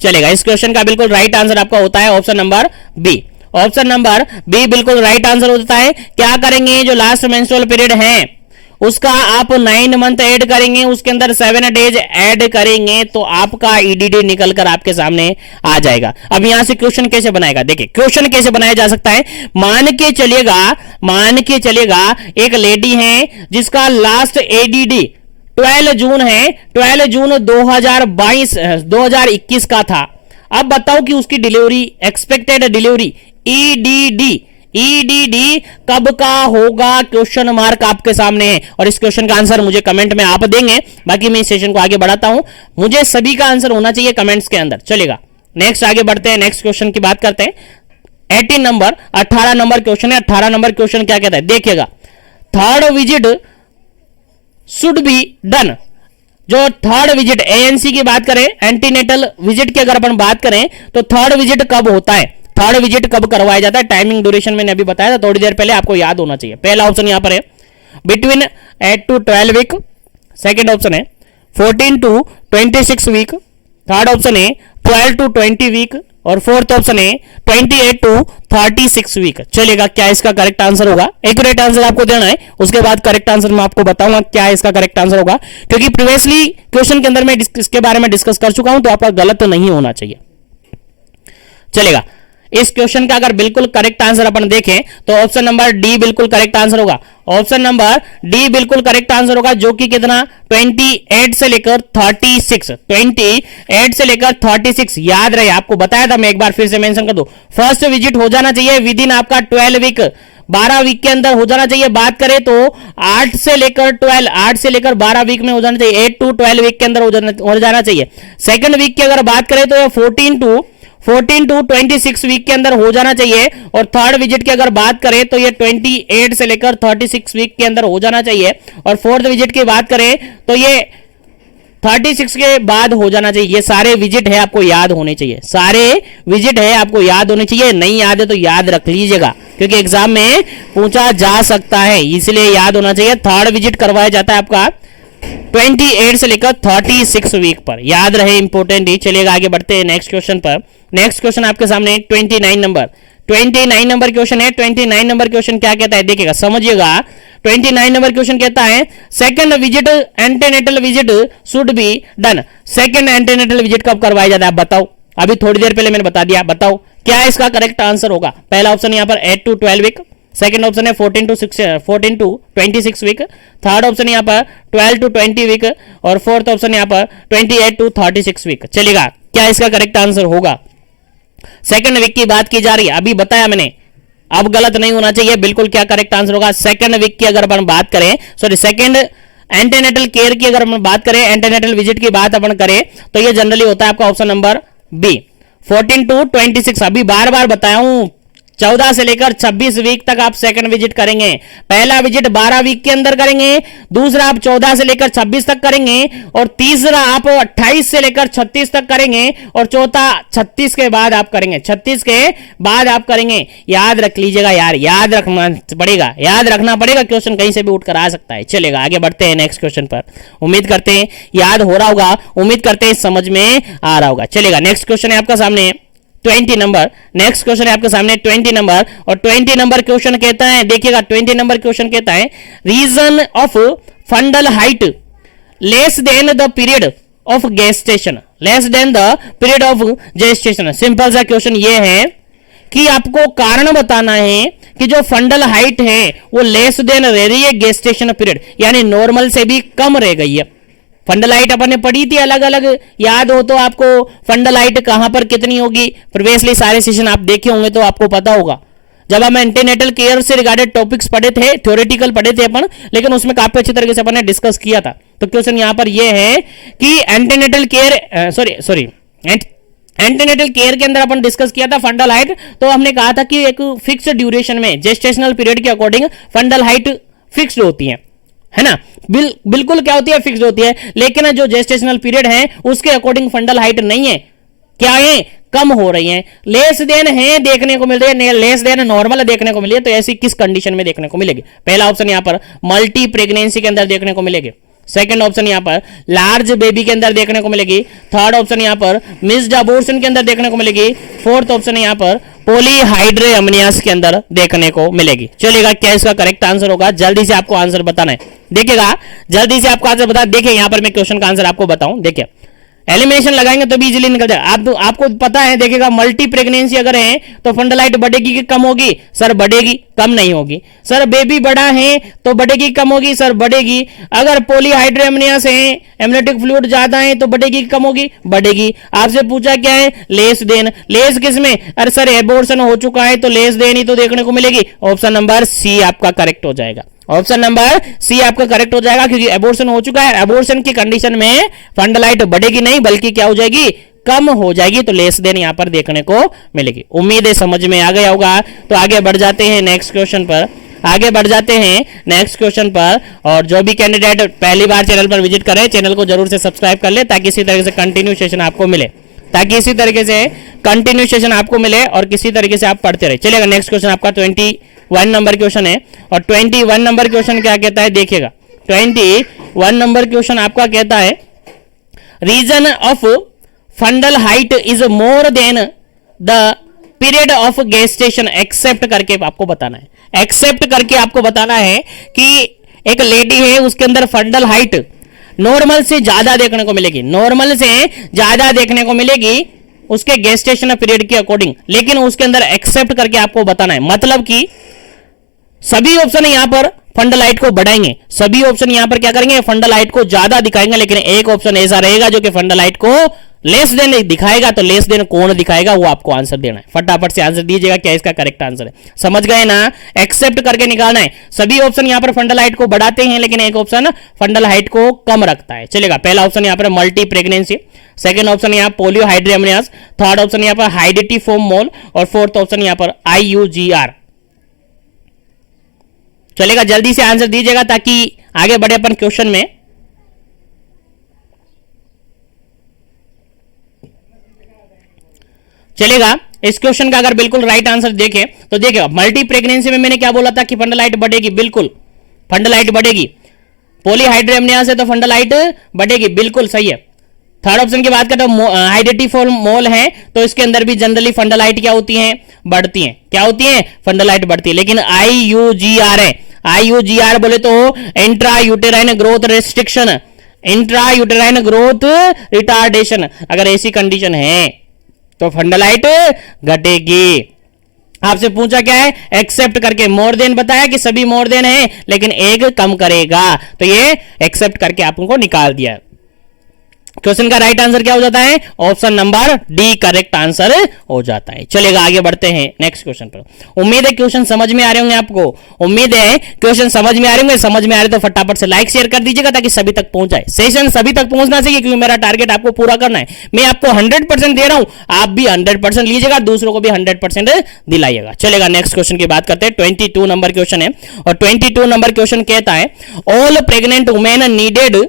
चलेगा, इस क्वेश्चन का बिल्कुल राइट आंसर आपका होता है option number B. Option number B बिल्कुल राइट आंसर होता है। क्या करेंगे, जो लास्ट मेंस्ट्रुअल पीरियड है उसका आप 9 मंथ ऐड करेंगे, उसके अंदर 7 डेज ऐड करेंगे, तो आपका ईडीडी निकल कर आपके सामने आ जाएगा। अब यहां से क्वेश्चन कैसे बनाएगा, देखिए क्वेश्चन कैसे बनाया जा सकता है। मान के चलिएगा एक लेडी है जिसका लास्ट एडीडी 12 जून है, 12 जून 2021 का था। अब बताओ कि उसकी डिलीवरी, एक्सपेक्टेड डिलीवरी ईडीडी कब का होगा? क्वेश्चन मार्क आपके सामने है, और इस क्वेश्चन का आंसर मुझे कमेंट में आप देंगे। बाकी मैं इस सेशन को आगे बढ़ाता हूं, मुझे सभी का आंसर होना चाहिए कमेंट्स के अंदर। चलेगा, नेक्स्ट आगे बढ़ते हैं, नेक्स्ट क्वेश्चन की बात करते हैं। 18 नंबर क्वेश्चन है। 18 नंबर क्वेश्चन क्या कहता है, देखिएगा, third visit should be done. जो थर्ड विजिट एएनसी की बात करें, एंटीनेटल विजिट की अगर अपन बात करें, तो थर्ड विजिट कब होता है, थर्ड विजिट कब करवाया जाता है? टाइमिंग ड्यूरेशन मैंने अभी बताया था थोड़ी देर पहले, आपको याद होना चाहिए। पहला ऑप्शन यहां पर है between 8 to 12 week. Second option है 14 to 26 वीक। थर्ड ऑप्शन है 12 to 20 वीक, और फोर्थ ऑप्शन है 28 to 36 वीक। चलेगा, क्या इसका करेक्ट आंसर होगा? एक्यूरेट आंसर आपको देना है, उसके बाद करेक्ट आंसर मैं आपको बताऊंगा क्या इसका करेक्ट आंसर होगा, क्योंकि प्रीवियसली क्वेश्चन के अंदर मैं इसके बारे में डिस्कस कर चुका हूं, तो आपका गलत तो नहीं होना चाहिए। चलेगा, इस क्वेश्चन का अगर बिल्कुल करेक्ट आंसर अपन देखें तो ऑप्शन नंबर डी बिल्कुल करेक्ट आंसर होगा। ऑप्शन नंबर डी बिल्कुल करेक्ट आंसर होगा, जो कि कितना 28 से लेकर 36, 28 से लेकर 36 याद रहे, आपको बताया था मैं, एक बार फिर से मेंशन कर दूं। फर्स्ट विजिट हो जाना चाहिए विद इन आपका 12 वीक, 12 वीक के अंदर हो जाना चाहिए। बात करें तो 8 से लेकर 12 वीक में हो जाना चाहिए, 8 to 12 वीक के अंदर हो जाना चाहिए। सेकंड वीक की अगर बात करें तो 14 to 26 वीक के अंदर हो जाना चाहिए, और थर्ड विजिट की अगर बात करें तो ये 28 से लेकर 36 वीक के अंदर हो जाना चाहिए, और फोर्थ विजिट की बात करें तो ये 36 के बाद हो जाना चाहिए। ये सारे विजिट है आपको याद होने चाहिए, सारे विजिट है आपको याद होने चाहिए। नहीं याद है तो याद रख लीजिएगा, क्योंकि एग्जाम में पूछा जा सकता है, इसलिए याद होना चाहिए। थर्ड विजिट करवाया जाता है आपका 28 से लेकर 36 वीक पर, याद रहे, इंपॉर्टेंट ही। चलिएगा, आगे बढ़ते हैं नेक्स्ट क्वेश्चन पर। नेक्स्ट क्वेश्चन आपके सामने 29 नंबर क्वेश्चन है। 29 नंबर क्वेश्चन क्या कहता है, देखिएगा, समझिएगा। 29 नंबर क्वेश्चन कहता है second visit antenatal visit should be done. Second antenatal visit कब करवाया जाता है, बताओ। अभी थोड़ी देर पहले मैंने बता दिया, बताओ क्या इसका करेक्ट आंसर होगा। पहला ऑप्शन यहां पर 8 to 12 वीक, सेकंड ऑप्शन है 14 to 26 वीक, थर्ड ऑप्शन यहां पर 12 to 20 वीक, और फोर्थ ऑप्शन यहां पर 28 to 36 वीक। चलेगा, क्या इसका करेक्ट आंसर होगा? सेकंड वीक की बात की जा रही है, अभी बताया मैंने, अब गलत नहीं होना चाहिए, बिल्कुल क्या करेक्ट आंसर होगा। सेकंड वीक की अगर अपन बात करें, सॉरी सेकंड एंटीनेटल केयर की अगर अपन बात करें, एंटीनेटल विजिट की बात अपन करें, तो ये जनरली होता है आपका ऑप्शन नंबर बी 14 to 26। अभी बार बार बताया हूं, 14 से लेकर 26 वीक तक आप सेकंड विजिट करेंगे। पहला विजिट 12 वीक के अंदर करेंगे, दूसरा आप 14 से लेकर 26 तक करेंगे, और तीसरा आप 28 से लेकर 36 तक करेंगे, और चौथा 36 के बाद आप करेंगे, 36 के बाद आप करेंगे। याद रख लीजिएगा यार, याद रखना पड़ेगा, क्वेश्चन कहीं से भी उठकर आ सकता है। चलेगा, आगे बढ़ते हैं नेक्स्ट क्वेश्चन पर। उम्मीद करते हैं याद हो रहा होगा, उम्मीद करते हैं समझ में आ रहा होगा। चलेगा, नेक्स्ट क्वेश्चन है आपका सामने 20 नंबर। नेक्स्ट क्वेश्चन है आपके सामने 20 नंबर, और 20 नंबर क्वेश्चन कहता है, देखिएगा 20 नंबर क्वेश्चन कहता है reason of fundal height less than the period of gestation, less than the period of gestation. Simple सा क्वेश्चन ये है कि आपको कारण बताना है कि जो फंडल हाइट है वो लेस देन रह रही है गेस्टेशन पीरियड, यानी नॉर्मल से भी कम रह गई है। फंडल हाइट अपन ने पढ़ी थी अलग अलग, याद हो तो आपको फंडल हाइट कहां पर कितनी होगी, प्रीवियसली सारे सेशन आप देखे होंगे तो आपको पता होगा। जब हम एंटीनेटल केयर से रिगार्डेड टॉपिक्स पढ़े थे, थ्योरेटिकल पढ़े थे अपन, लेकिन उसमें काफी अच्छी तरीके से अपन ने डिस्कस किया था। तो क्वेश्चन यहां पर यह है कि एंटीनेटल केयर एंटीनेटल केयर के अंदर अपन डिस्कस किया था फंडल हाइट, तो हमने कहा था कि एक फिक्स ड्यूरेशन में जेस्टेशनल पीरियड के अकॉर्डिंग फंडल हाइट फिक्स्ड होती है ना, बिल्कुल क्या होती है, फिक्स्ड होती है। लेकिन जो जेस्टेशनल पीरियड है उसके अकॉर्डिंग फंडल हाइट नहीं है, क्या है, कम हो रही है, लेस देन है देखने को मिल रही है, लेस देन नॉर्मल देखने को मिली है। तो ऐसी किस कंडीशन में देखने को मिलेगी? पहला ऑप्शन यहां पर मल्टी प्रेगनेंसी के अंदर देखने को मिलेगी, सेकंड ऑप्शन यहां पर लार्ज बेबी के अंदर देखने को मिलेगी, थर्ड ऑप्शन यहां पर मिस्ड अबॉर्शन के अंदर देखने को मिलेगी, फोर्थ ऑप्शन यहां पर पॉलीहाइड्रेअमनियास के अंदर देखने को मिलेगी। चलिएगा, क्या इसका करेक्ट आंसर होगा? जल्दी से आपको आंसर बताना है, देखिएगा जल्दी से आपको आंसर बता। देखिए यहां पर मैं क्वेश्चन का आंसर आपको बताऊं, देखिए एलिमिनेशन लगाएंगे तो भी इजीली निकल जाएगा। आपको पता है, देखिएगा मल्टी प्रेगनेंसी अगर है तो फंडल हाइट बढ़ेगी कि कम होगी? सर बढ़ेगी, कम नहीं होगी। सर बेबी बड़ा है तो बढ़ेगी कम होगी? सर बढ़ेगी। अगर पॉलीहाइड्रेअमनियास है, एमनियोटिक फ्लूइड ज्यादा है तो बढ़ेगी कि कम होगी? बढ़ेगी। आपसे पूछा क्या है? Less than. लेस किसमें? अरे सर एबॉर्शन हो चुका है तो लेस देन ही तो देखने को मिलेगी। ऑप्शन नंबर सी आपका करेक्ट हो जाएगा, ऑप्शन नंबर सी आपका करेक्ट हो जाएगा, क्योंकि एबॉर्शन हो चुका है। एबॉर्शन की कंडीशन में फंडल हाइट बढ़ेगी नहीं बल्कि क्या हो जाएगी? कम हो जाएगी। तो लेस देन यहां पर देखने को मिलेगी। उम्मीद है समझ में आ गया होगा। तो आगे बढ़ जाते हैं नेक्स्ट क्वेश्चन पर, आगे बढ़ जाते हैं नेक्स्ट क्वेश्चन पर। और जो भी कैंडिडेट पहली बार चैनल पर विजिट करे, चैनल को जरूर से सब्सक्राइब कर ले ताकि इसी तरीके से कंटिन्यू सेशन आपको मिले, ताकि इसी तरीके से कंटिन्यू सेशन आपको मिले और किसी तरीके से आप पढ़ते रहे। चलिएगा, नेक्स्ट क्वेश्चन आपका 21 नंबर क्वेश्चन है। और 21 नंबर क्वेश्चन क्या कहता है? देखिएगा 21 नंबर क्वेश्चन आपका कहता है reason of fundal height is more than the period of gestation except करके आपको बताना है। एक्सेप्ट करके आपको बताना है कि एक लेडी है, उसके अंदर फंडल हाइट नॉर्मल से ज्यादा देखने को मिलेगी, नॉर्मल से ज्यादा देखने को मिलेगी उसके गेस्टेशन पीरियड के अकॉर्डिंग, लेकिन उसके अंदर एक्सेप्ट करके आपको बताना है। मतलब कि सभी ऑप्शन यहां पर फंडल हाइट को बढ़ाएंगे, सभी ऑप्शन यहां पर क्या करेंगे? फंडल हाइट को ज्यादा दिखाएंगे, लेकिन एक ऑप्शन ऐसा रहेगा जो कि फंडल हाइट को लेस देन दिखाएगा। तो लेस देन कौन दिखाएगा वो आपको आंसर देना है। फटाफट से आंसर दीजिएगा, क्या इसका करेक्ट आंसर है? समझ गए ना? एक्सेप्ट करके निकालना है। सभी ऑप्शन यहां पर फंडल हाइट को बढ़ाते हैं, लेकिन एक ऑप्शन फंडल हाइट को कम रखता है। चलेगा, पहला ऑप्शन यहां पर मल्टी प्रेगनेंसी, सेकंड ऑप्शन यहां पॉलीहाइड्रेअमनियास, थर्ड ऑप्शन यहां पर हाइडेटिफॉर्म मोल और फोर्थ ऑप्शन यहां पर IUGR। चलेगा, जल्दी से आंसर दीजिएगा ताकि आगे बढ़े अपन क्वेश्चन में। चलेगा, इस क्वेश्चन का अगर बिल्कुल राइट आंसर देखें तो देखिए मल्टी प्रेगनेंसी में मैंने क्या बोला था कि फंडल हाइट बढ़ेगी, बिल्कुल फंडल हाइट बढ़ेगी। पॉलीहाइड्रेअमनियास है तो फंडल हाइट बढ़ेगी, बिल्कुल सही है। थर्ड ऑप्शन की बात करें तो हाइडेटिफॉर्म मोल है तो इसके अंदर भी जनरली फंडल हाइट क्या होती है? बढ़ती है। क्या होती है? फंडल हाइट बढ़ती है। लेकिन IUGR है, IUGR बोले तो intra uterine growth restriction, intra uterine growth retardation, अगर ऐसी कंडीशन है तो फंडल हाइट घटेगी। आपसे पूछा क्या है? एक्सेप्ट करके, मोर देन बताया कि सभी मोर देन है लेकिन एक कम करेगा, तो ये एक्सेप्ट करके आपको निकाल दिया। क्वेश्चन का राइट आंसर क्या हो जाता है? Option number D correct answer हो जाता है। चलेगा, आगे बढ़ते हैं नेक्स्ट क्वेश्चन पर। उम्मीद है क्वेश्चन समझ में आ रहे होंगे आपको, उम्मीद है क्वेश्चन समझ में आ रहे होंगे। समझ में आ रहे तो फटाफट से लाइक शेयर कर दीजिएगा ताकि सभी तक पहुंच जाए। सेशन सभी तक पहुंचना चाहिए क्योंकि मेरा टारगेट आपको पूरा करना है। मैं आपको 100% दे रहा हूं, आप भी 100% लीजिएगा, दूसरों को भी 100% दिलाइएगा। चलेगा, नेक्स्ट क्वेश्चन की बात करते हैं। 22 नंबर क्वेश्चन है और 22 नंबर क्वेश्चन कहता है all pregnant women needed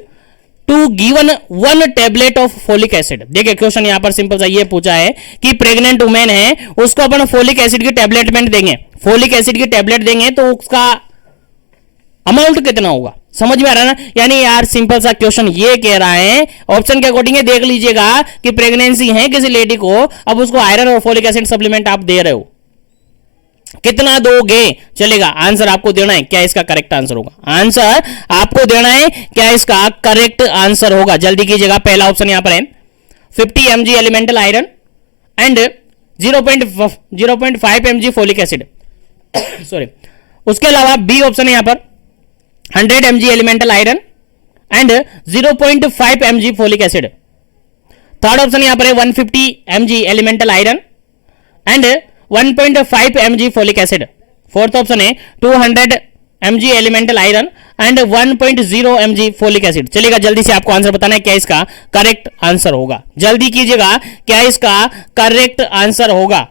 to given 1 tablet of folic acid. देखिए क्वेश्चन यहां पर सिंपल सा ये पूछा है कि प्रेग्नेंट वुमेन है, उसको अपन फोलिक एसिड की टेबलेटमेंट देंगे, फोलिक एसिड की टेबलेट देंगे तो उसका अमाउंट कितना होगा? समझ में आ रहा है ना? यानी यार सिंपल सा क्वेश्चन ये कह रहा है, ऑप्शन के अकॉर्डिंग देख लीजिएगा कि प्रेगनेंसी है किसी लेडी को, अब उसको आयरन और फोलिक एसिड सप्लीमेंट आप दे रहे हो, कितना दोगे? चलेगा, आंसर आपको देना है क्या इसका करेक्ट आंसर होगा, आंसर आपको देना है क्या इसका करेक्ट आंसर होगा। जल्दी कीजिएगा, पहला ऑप्शन यहां पर है 50 mg elemental iron and 0.5 mg folic acid sorry. उसके अलावा बी ऑप्शन है यहां पर 100 mg elemental iron and 0.5 mg folic acid. Third option यहां पर है 150 mg elemental iron and 1.5 mg folic acid. Fourth option है 200 mg elemental iron and 1.0 mg folic acid. चलिएगा, जल्दी से आपको आंसर बताना है क्या इसका करेक्ट आंसर होगा। जल्दी कीजिएगा, क्या इसका करेक्ट आंसर होगा।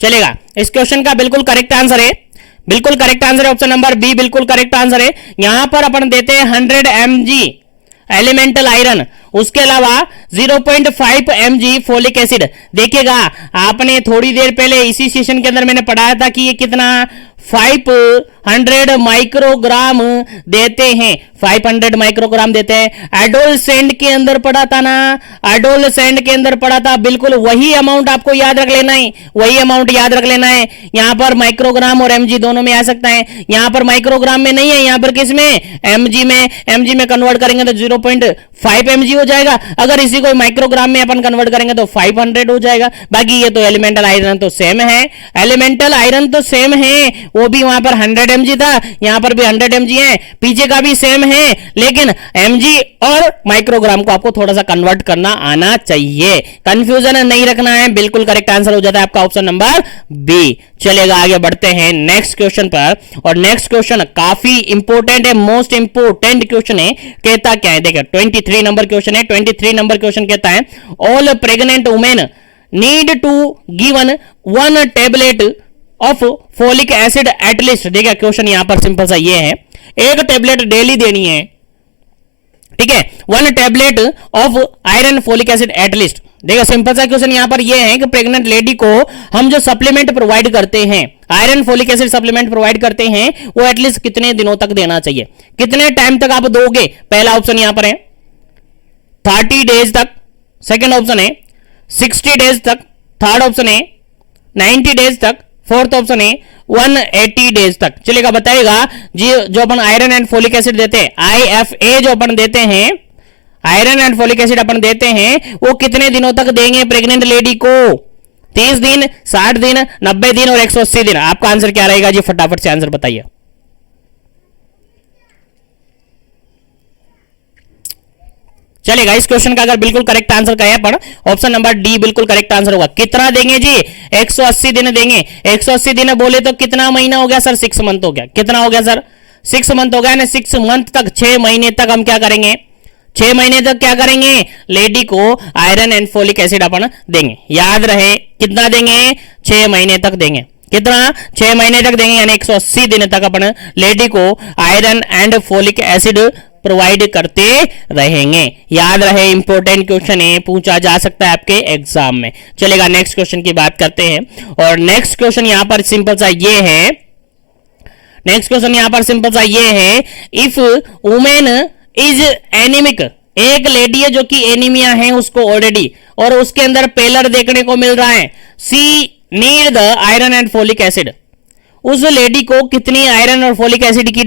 चलेगा, इस क्वेश्चन का बिल्कुल करेक्ट आंसर है, बिल्कुल करेक्ट आंसर है ऑप्शन नंबर बी, बिल्कुल करेक्ट आंसर है। यहां पर अपन देते हैं 100 mg एलिमेंटल आयरन, उसके अलावा 0.5 mg फोलिक एसिड। देखिएगा, आपने थोड़ी देर पहले इसी सेशन के अंदर मैंने पढ़ाया था कि ये कितना 500 माइक्रोग्राम देते हैं, 500 माइक्रोग्राम देते हैं। एडोलसेंट के अंदर पढ़ा था ना, एडोलसेंट के अंदर पढ़ा था, बिल्कुल वही अमाउंट आपको याद रख लेना है, वही अमाउंट याद रख लेना है। यहां पर माइक्रोग्राम और एमजी दोनों में आ सकता है, यहां पर माइक्रोग्राम में नहीं है, यहां पर किस में, एमजी में। एमजी में कन्वर्ट करेंगे तो 0.5 mg हो जाएगा, अगर इसी को माइक्रोग्राम में अपन कन्वर्ट करेंगे तो 500 हो जाएगा। बाकी ये तो एलिमेंटल आयरन तो सेम है, एलिमेंटल आयरन तो सेम है, वो भी वहां पर 100 mg था, यहां पर भी 100 mg है, पीछे का भी सेम है, लेकिन mg और माइक्रोग्राम को आपको थोड़ा सा कन्वर्ट करना आना चाहिए, कंफ्यूजन नहीं रखना है। बिल्कुल करेक्ट आंसर हो जाता है आपका ऑप्शन नंबर बी। चलेगा, आगे बढ़ते हैं नेक्स्ट क्वेश्चन पर, और नेक्स्ट क्वेश्चन काफी इंपॉर्टेंट है, मोस्ट इंपॉर्टेंट क्वेश्चन है। कहता क्या है, देखिए 23 नंबर क्वेश्चन है। 23 नंबर क्वेश्चन कहता है all pregnant women need to given 1 tablet of folic acid at least. देखिए क्वेश्चन यहां पर सिंपल सा ये है, एक टेबलेट डेली देनी है, ठीक है, 1 tablet of iron folic acid at least. देखिए सिंपल सा क्वेश्चन यहां पर ये है कि प्रेग्नेंट लेडी को हम जो सप्लीमेंट प्रोवाइड करते हैं, iron folic acid supplement provide करते हैं, वो एटलीस्ट कितने दिनों तक देना चाहिए, कितने टाइम तक आप दोगे। पहला ऑप्शन यहां पर है 30 डेज तक, सेकेंड ऑप्शन है 60 डेज तक, थर्ड ऑप्शन है 90 डेज तक, फोर्थ ऑप्शन है 180 डेज तक। चलेगा, बताइएगा जी जो अपन आयरन एंड फोलिक एसिड देते हैं, IFA जो अपन देते हैं, आयरन एंड फोलिक एसिड अपन देते हैं, वो कितने दिनों तक देंगे प्रेग्नेंट लेडी को। 30 दिन, 60 दिन, 90 दिन और 180 दिन। आपका आंसर क्या रहेगा जी, फटाफट से आंसर बताइए। चलेगा, इस क्वेश्चन का अगर बिल्कुल करेक्ट आंसर कहे पर ऑप्शन नंबर डी बिल्कुल करेक्ट आंसर होगा। कितना देंगे जी, 180 दिन देंगे। 180 दिन बोले तो कितना महीना हो गया सर, 6 मंथ हो गया। कितना हो गया सर, 6 मंथ हो गया ना। 6 मंथ तक, 6 महीने तक हम क्या करेंगे, 6 महीने तक क्या करेंगे, लेडी को आयरन एंड फोलिक एसिड अपन देंगे। याद रहे कितना देंगे, 6 महीने तक देंगे। कितना, 6 महीने तक देंगे, यानी 180 दिन तक अपन लेडी को iron and folic acid provide करते रहेंगे। याद रहे, इंपॉर्टेंट क्वेश्चन है, पूछा जा सकता है आपके एग्जाम में। चलेगा, नेक्स्ट क्वेश्चन की बात करते हैं, और नेक्स्ट क्वेश्चन यहां पर सिंपल सा ये है, नेक्स्ट क्वेश्चन यहां पर सिंपल सा ये है, इफ वुमेन इज एनीमिक, एक लेडी है जो कि एनीमिया है उसको ऑलरेडी, और उसके अंदर पेलर देखने को मिल रहा है, she need the iron and folic acid. उस लेडी को कितनी आयरन और फोलिक एसिड की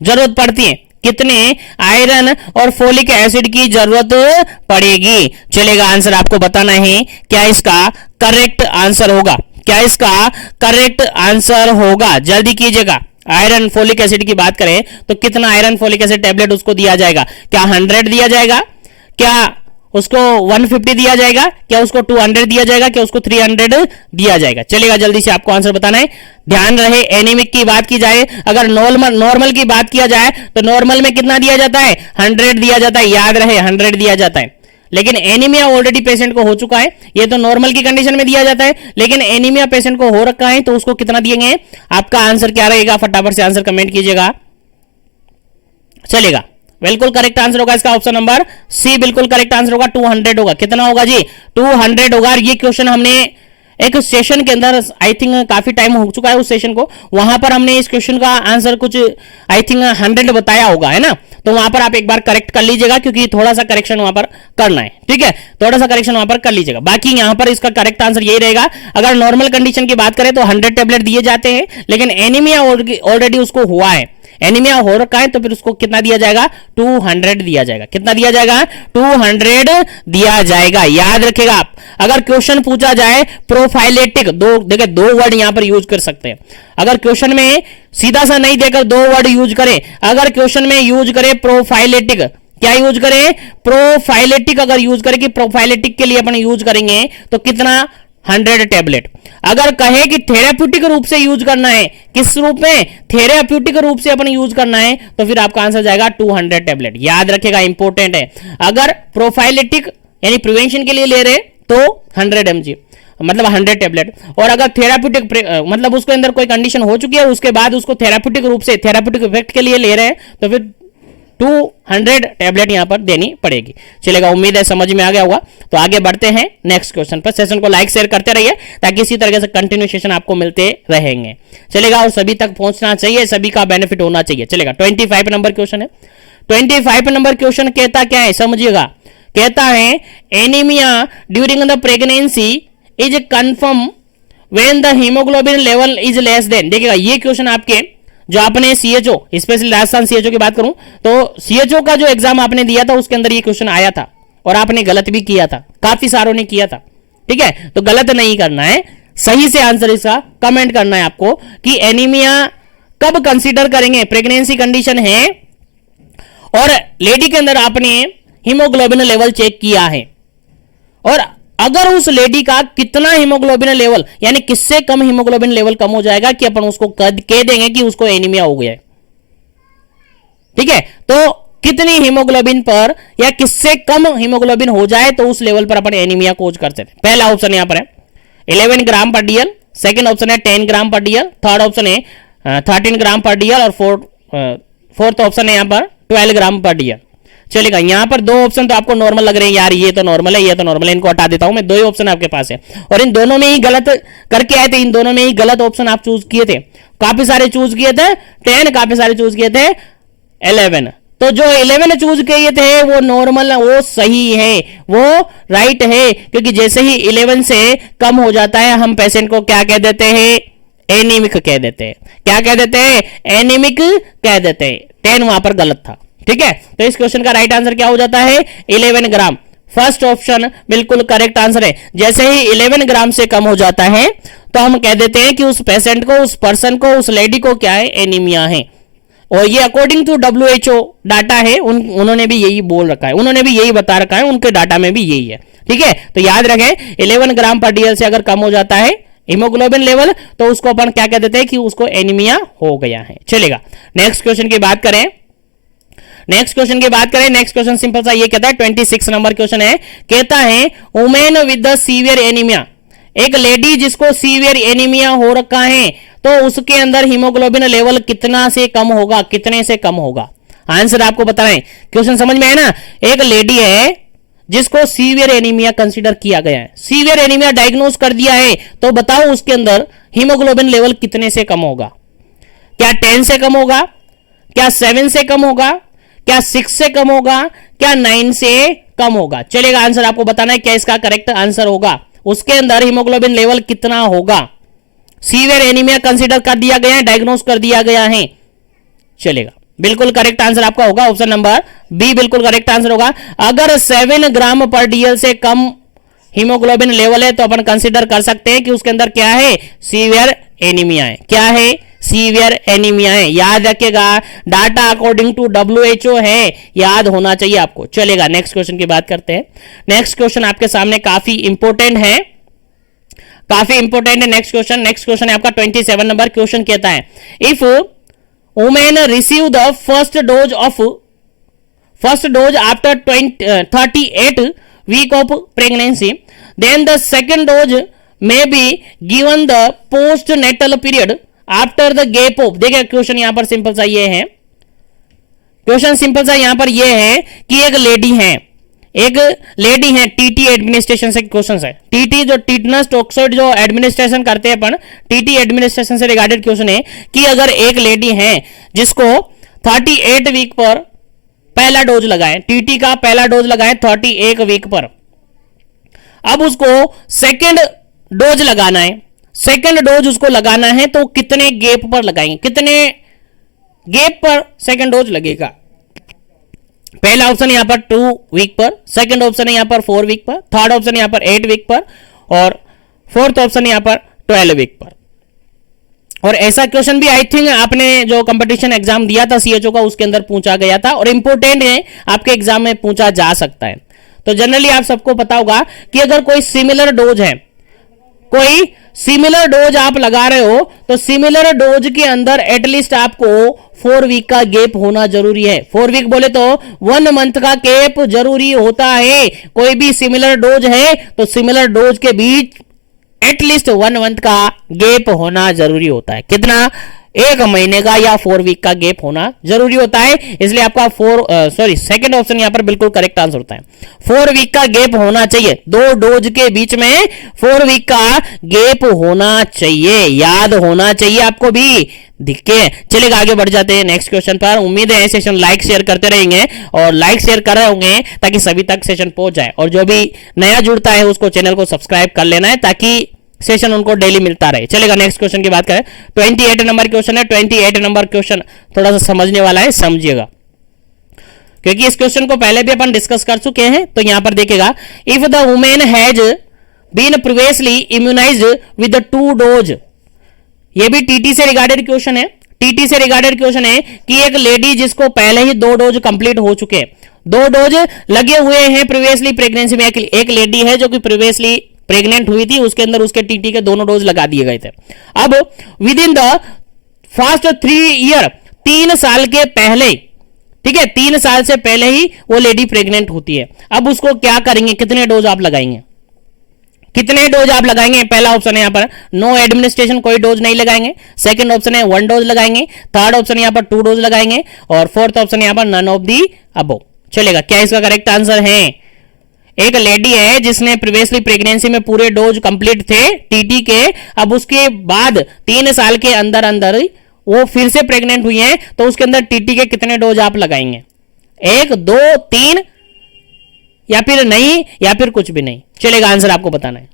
जरूरत पड़ती है, कितने आयरन और फोलिक एसिड की जरूरत पड़ेगी। चलेगा, आंसर आपको बताना है क्या इसका करेक्ट आंसर होगा, क्या इसका करेक्ट आंसर होगा। जल्दी कीजिएगा। आयरन फोलिक एसिड की बात करें तो कितना आयरन फोलिक एसिड टेबलेट उसको दिया जाएगा, क्या 100 दिया जाएगा, क्या उसको 150 दिया जाएगा, क्या उसको 200 दिया जाएगा, क्या उसको 300 दिया जाएगा। चलेगा, जल्दी से आपको आंसर बताना है। ध्यान रहे, एनीमिक की बात की जाए, अगर नॉर्मल की बात किया जाए तो नॉर्मल में कितना दिया जाता है, 100 दिया जाता है। याद रहे 100 दिया जाता है, लेकिन एनीमिया ऑलरेडी पेशेंट को हो चुका है, ये तो नॉर्मल की कंडीशन में दिया जाता है, लेकिन एनीमिया पेशेंट को हो रखा है तो उसको कितना दिएंगे। आपका आंसर क्या रहेगा, फटाफट से आंसर कमेंट कीजिएगा। चलेगा, बिल्कुल करेक्ट आंसर होगा इसका ऑप्शन नंबर सी, बिल्कुल करेक्ट आंसर होगा 200 होगा। कितना होगा जी, 200 होगा। ये क्वेश्चन हमने एक सेशन के अंदर, आई थिंक काफी टाइम हो चुका है उस सेशन को, वहां पर हमने इस क्वेश्चन का आंसर कुछ आई थिंक 100 बताया होगा, है ना। तो वहां पर आप एक बार करेक्ट कर लीजिएगा, क्योंकि थोड़ा सा करेक्शन वहां पर करना है, ठीक है, थोड़ा सा करेक्शन वहां पर कर लीजिएगा। बाकी यहां पर इसका करेक्ट आंसर यही रहेगा। अगर नॉर्मल कंडीशन की बात करें तो 100 टेबलेट दिए जाते हैं, लेकिन एनीमिया ऑलरेडी उसको हुआ है, एनीमिया हो रखा है, तो फिर उसको कितना दिया जाएगा, 200 दिया जाएगा। कितना दिया जाएगा, 200 दिया जाएगा। याद रखिएगा आप, अगर क्वेश्चन पूछा जाए प्रोफाइलेटिक, देखिए दो वर्ड यहां पर यूज कर सकते हैं। अगर क्वेश्चन में सीधा सा नहीं देकर दो वर्ड यूज करें, अगर क्वेश्चन में यूज करें प्रोफाइलेटिक, क्या यूज करें, प्रोफाइलेटिक अगर यूज करें कि प्रोफाइलेटिक के लिए अपन यूज करेंगे तो कितना, 100 टेबलेट। अगर कहे कि थेराप्यूटिक रूप से यूज करना है, किस रूप में, थेराप्यूटिक रूप से अपन यूज करना है, तो फिर आपका आंसर जाएगा 200 टेबलेट। याद रखिएगा, इंपॉर्टेंट है। अगर प्रोफाइलेटिक यानी प्रिवेंशन के लिए ले रहे तो 100 mg मतलब 100 टेबलेट, और अगर थेराप्यूटिक मतलब उसके अंदर कोई कंडीशन हो चुकी है, उसके बाद उसको थेराप्यूटिक रूप से, थेराप्यूटिक इफेक्ट के लिए ले रहे हैं, तो फिर 200 टेबलेट यहां पर देनी पड़ेगी। चलेगा, उम्मीद है समझ में आ गया होगा। तो आगे बढ़ते हैं नेक्स्ट क्वेश्चन पर। सेशन को लाइक शेयर करते रहिए ताकि इसी तरह से कंटिन्यूएशन आपको मिलते रहेंगे। चलेगा, और सभी तक पहुंचना चाहिए, सभी का बेनिफिट होना चाहिए। चलेगा, 25 नंबर क्वेश्चन है। 25 नंबर क्वेश्चन कहता क्या है, समझिएगा। कहता है anaemia during the pregnancy is confirm when the haemoglobin level is less than. देखिएगा, ये क्वेश्चन आपके जो आपने सीएचओ, स्पेशली राजस्थान सीएचओ की बात करूं तो सीएचओ का जो एग्जाम आपने दिया था उसके अंदर ये क्वेश्चन आया था, और आपने गलत भी किया था, काफी सारों ने किया था, ठीक है। तो गलत नहीं करना है, सही से आंसर इसका कमेंट करना है आपको कि एनीमिया कब कंसीडर करेंगे। प्रेगनेंसी कंडीशन है और लेडी के अंदर आपने हीमोग्लोबिन लेवल चेक किया है, और अगर उस लेडी का कितना हीमोग्लोबिन लेवल, यानी किससे कम हीमोग्लोबिन लेवल कम हो जाएगा कि अपन उसको कह देंगे कि उसको एनीमिया हो गया है, ठीक है। तो कितनी हीमोग्लोबिन पर या किससे कम हीमोग्लोबिन हो जाए तो उस लेवल पर अपन एनीमिया खोज करते थे। पहला ऑप्शन यहां पर है 11 ग्राम पर डीएल, सेकंड ऑप्शन है 10 ग्राम पर डीएल, थर्ड ऑप्शन है 13 ग्राम पर डीएल, और फोर्थ ऑप्शन है यहां पर 12 ग्राम पर डीएल। चलेगा, यहां पर दो ऑप्शन तो आपको नॉर्मल लग रहे हैं, यार ये तो नॉर्मल है, ये तो नॉर्मल है, इनको हटा देता हूं मैं। दो ही ऑप्शन आपके पास है, और इन दोनों में ही गलत करके आए थे, इन दोनों में ही गलत ऑप्शन आप चूज किए थे। काफी सारे चूज किए थे 10, काफी सारे चूज किए थे 11। तो जो 11 चूज किए थे वो नॉर्मल, वो सही है, वो राइट है, क्योंकि जैसे ही 11 से कम हो जाता है हम पेशेंट को क्या कह देते हैं, एनीमिक कह देते हैं। क्या कह देते हैं, एनीमिक कह देते हैं। 10 वहां पर गलत था, ठीक है। तो इस क्वेश्चन का राइट आंसर क्या हो जाता है, 11 ग्राम। फर्स्ट ऑप्शन बिल्कुल करेक्ट आंसर है। जैसे ही 11 ग्राम से कम हो जाता है तो हम कह देते हैं कि उस पेशेंट को, उस पर्सन को, उस लेडी को क्या है, एनीमिया है। और ये अकॉर्डिंग टू WHO डाटा है, उन्होंने भी यही बोल रखा है, उन्होंने भी यही बता रखा है, उनके डाटा में भी यही है, ठीक है। तो याद रखें 11 ग्राम पर डीएल से अगर कम हो जाता है हीमोग्लोबिन लेवल तो उसको अपन क्या कह देते हैं कि उसको एनीमिया हो गया है। चलेगा, नेक्स्ट क्वेश्चन की बात करें। नेक्स्ट क्वेश्चन सिंपल सा ये कहता है, 26 नंबर क्वेश्चन है। कहता है women with the severe anaemia, एक लेडी जिसको सीवियर एनीमिया हो रखा है तो उसके अंदर हीमोग्लोबिन लेवल कितना से कम होगा, कितने से कम होगा। आंसर आपको बताएं, क्वेश्चन समझ में है ना। एक लेडी है जिसको सीवियर एनीमिया कंसीडर किया गया है, सीवियर एनीमिया डायग्नोज कर दिया है, तो बताओ उसके अंदर हीमोग्लोबिन लेवल कितने से कम होगा। क्या 10 से कम होगा, क्या 7 से कम होगा, क्या 6 से कम होगा, क्या 9 से कम होगा। चलेगा, आंसर आपको बताना है क्या इसका करेक्ट आंसर होगा। उसके अंदर हीमोग्लोबिन लेवल कितना होगा, सीवियर एनीमिया कंसीडर कर दिया गया है, डायग्नोज कर दिया गया है। चलेगा, बिल्कुल करेक्ट आंसर आपका होगा ऑप्शन नंबर बी, बिल्कुल करेक्ट आंसर होगा। अगर 7 ग्राम पर डीएल से कम हीमोग्लोबिन लेवल है तो अपन कंसीडर कर सकते हैं कि उसके अंदर क्या है, सीवियर एनीमिया है। क्या है, सीवियर एनीमिया है। याद रखिएगा, डाटा अकॉर्डिंग टू WHO है, याद होना चाहिए आपको। चलेगा, नेक्स्ट क्वेश्चन की बात करते हैं। नेक्स्ट क्वेश्चन आपके सामने काफी इंपॉर्टेंट है, काफी इंपॉर्टेंट है नेक्स्ट क्वेश्चन है आपका 27 नंबर क्वेश्चन कहता है, if women receive the first dose after 38 week of pregnancy, then the second dose may be given the post natal period after the gap of. देखिए question यहां पर simple सा ये है, क्वेश्चन सिंपल सा यहां पर ये है कि एक लेडी है, एक लेडी है, टीटी एडमिनिस्ट्रेशन से क्वेश्चन है, टीटी जो टीटनस टॉक्साइड जो एडमिनिस्ट्रेशन करते हैं अपन, टीटी एडमिनिस्ट्रेशन से रिगार्डेड क्वेश्चन है कि अगर एक लेडी है जिसको 38 वीक पर पहला डोज लगाए, टीटी का पहला डोज लगाए 31 वीक पर, अब उसको सेकेंड डोज लगाना है, सेकेंड डोज उसको लगाना है तो कितने गैप पर लगाएंगे, कितने गैप पर सेकेंड डोज लगेगा? पहला ऑप्शन यहां पर 2 वीक पर, सेकेंड ऑप्शन है यहां पर 4 वीक पर, थर्ड ऑप्शन यहां पर 8 वीक पर और फोर्थ ऑप्शन यहां पर 12 वीक पर। और ऐसा क्वेश्चन भी आई थिंक आपने जो कंपटीशन एग्जाम दिया था सीएचओ का उसके अंदर पूछा गया था और इंपोर्टेंट है, आपके एग्जाम में पूछा जा सकता है। तो जनरली आप सबको पता होगा कि अगर कोई सिमिलर डोज है, कोई सिमिलर डोज आप लगा रहे हो तो सिमिलर डोज के अंदर एटलीस्ट आपको 4 वीक का गैप होना जरूरी है। 4 वीक बोले तो 1 मंथ का गैप जरूरी होता है। कोई भी सिमिलर डोज है तो सिमिलर डोज के बीच एटलीस्ट 1 मंथ का गैप होना जरूरी होता है। कितना? 1 महीने का या 4 वीक का गैप होना जरूरी होता है। इसलिए आपका सेकंड ऑप्शन यहां पर बिल्कुल करेक्ट आंसर होता है। 4 वीक का गैप होना चाहिए, 2 डोज के बीच में 4 वीक का गैप होना चाहिए, याद होना चाहिए आपको भी। दिखे चलेगा, आगे बढ़ जाते हैं नेक्स्ट क्वेश्चन पर। उम्मीद है सेशन लाइक शेयर करते रहेंगे और लाइक शेयर कर रहे होंगे ताकि सभी तक सेशन पहुंच जाए। और जो भी नया जुड़ता है उसको चैनल को सब्सक्राइब कर लेना है ताकि सेशन उनको डेली मिलता रहे। चलेगा, नेक्स्ट क्वेश्चन की बात करें। 28 नंबर क्वेश्चन है। 28 नंबर क्वेश्चन थोड़ा सा समझने वाला है, समझिएगा, क्योंकि इस क्वेश्चन को पहले भी अपन डिस्कस कर चुके हैं। तो यहां पर देखिएगा, if the women has been previously immunised with 2 dose, ये भी टीटी से रिगार्डेड क्वेश्चन है। टीटी से रिगार्डेड क्वेश्चन है कि एक लेडी जिसको पहले ही 2 डोज कंप्लीट हो चुके हैं, 2 डोज लगे हुए हैं प्रीवियसली प्रेगनेंसी में, एक लेडी है जो कि प्रीवियसली प्रेग्नेंट हुई थी, उसके अंदर उसके टीटी के दोनों डोज लगा दिए गए थे। अब with in the first 3 year, 3 साल के पहले, ठीक है, 3 साल से पहले ही वो लेडी प्रेग्नेंट होती है। अब उसको क्या करेंगे, कितने डोज आप लगाएंगे, कितने डोज आप लगाएंगे? पहला ऑप्शन है यहां पर नो एडमिनिस्ट्रेशन, कोई डोज नहीं लगाएंगे। सेकंड ऑप्शन है 1 डोज लगाएंगे। थर्ड ऑप्शन यहां पर 2 डोज लगाएंगे और फोर्थ ऑप्शन यहां पर नन ऑफ दी अबव। चलेगा, क्या इसका करेक्ट आंसर है? एक लेडी है जिसने प्रीवियसली प्रेगनेंसी में पूरे डोज कंप्लीट थे टीटी के, अब उसके बाद 3 साल के अंदर अंदर वो फिर से प्रेग्नेंट हुई है, तो उसके अंदर टीटी के कितने डोज आप लगाएंगे? 1, 2, 3 या फिर नहीं, या फिर कुछ भी नहीं? चलेगा, आंसर आपको बताना है।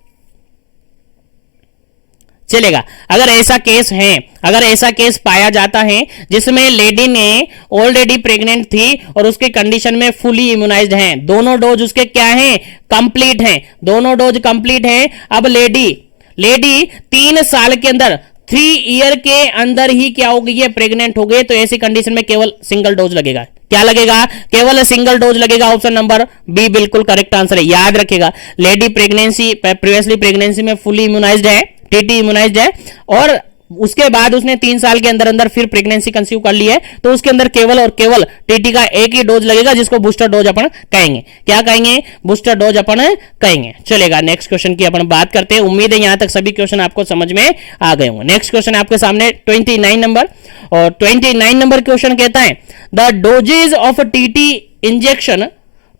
चलेगा, अगर ऐसा केस है, अगर ऐसा केस पाया जाता है जिसमें लेडी ने ऑलरेडी प्रेग्नेंट थी और उसके कंडीशन में फुली इम्यूनाइज्ड है, दोनों डोज उसके क्या हैं? कंप्लीट हैं, दोनों डोज कंप्लीट हैं। अब लेडी 3 साल के अंदर, 3 ईयर के अंदर ही क्या हो गई है? प्रेग्नेंट हो गई। तो ऐसी कंडीशन में केवल सिंगल डोज लगेगा। क्या लगेगा? केवल सिंगल डोज लगेगा। ऑप्शन नंबर बी बिल्कुल करेक्ट आंसर है। याद रखिएगा, लेडी प्रीवियसली प्रेगनेंसी में फुली इम्यूनाइज्ड है, टीटी इम्यूनाइज्ड है, और उसके बाद उसने 3 साल के अंदर अंदर फिर प्रेगनेंसी कंसीव कर ली है, तो उसके अंदर केवल और केवल टीटी का एक ही डोज लगेगा, जिसको बूस्टर डोज अपन कहेंगे। क्या कहेंगे? बूस्टर डोज अपन कहेंगे। चलेगा, नेक्स्ट क्वेश्चन की अपन बात करते हैं। उम्मीद है यहां तक सभी क्वेश्चन आपको समझ में आ गए होंगे। नेक्स्ट क्वेश्चन आपके सामने 29 नंबर, और 29 नंबर क्वेश्चन कहता है the doses of TT injection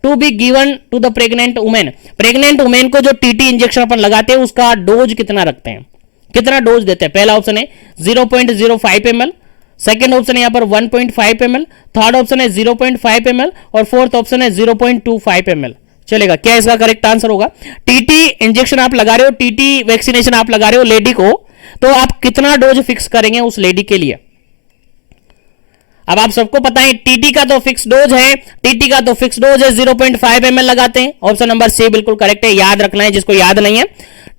to be given to the pregnant women. Pregnant women को जो टीटी इंजेक्शन अपन लगाते हैं उसका डोज कितना रखते हैं, कितना डोज देते हैं? पहला ऑप्शन है 0.05 ml, सेकंड ऑप्शन है यहां पर 1.5 ml, थर्ड ऑप्शन है 0.5 ml और फोर्थ ऑप्शन है 0.25 ml। चलेगा, क्या इसका करेक्ट आंसर होगा? टीटी इंजेक्शन आप लगा रहे हो, टीटी वैक्सीनेशन आप लगा रहे हो लेडी को, तो आप कितना डोज फिक्स करेंगे उस लेडी के लिए? अब आप सबको पता है टीटी का तो फिक्स डोज है, टीटी का तो फिक्स डोज है 0.5 ml लगाते हैं। ऑप्शन नंबर सी बिल्कुल करेक्ट है। याद रखना है, जिसको याद नहीं है,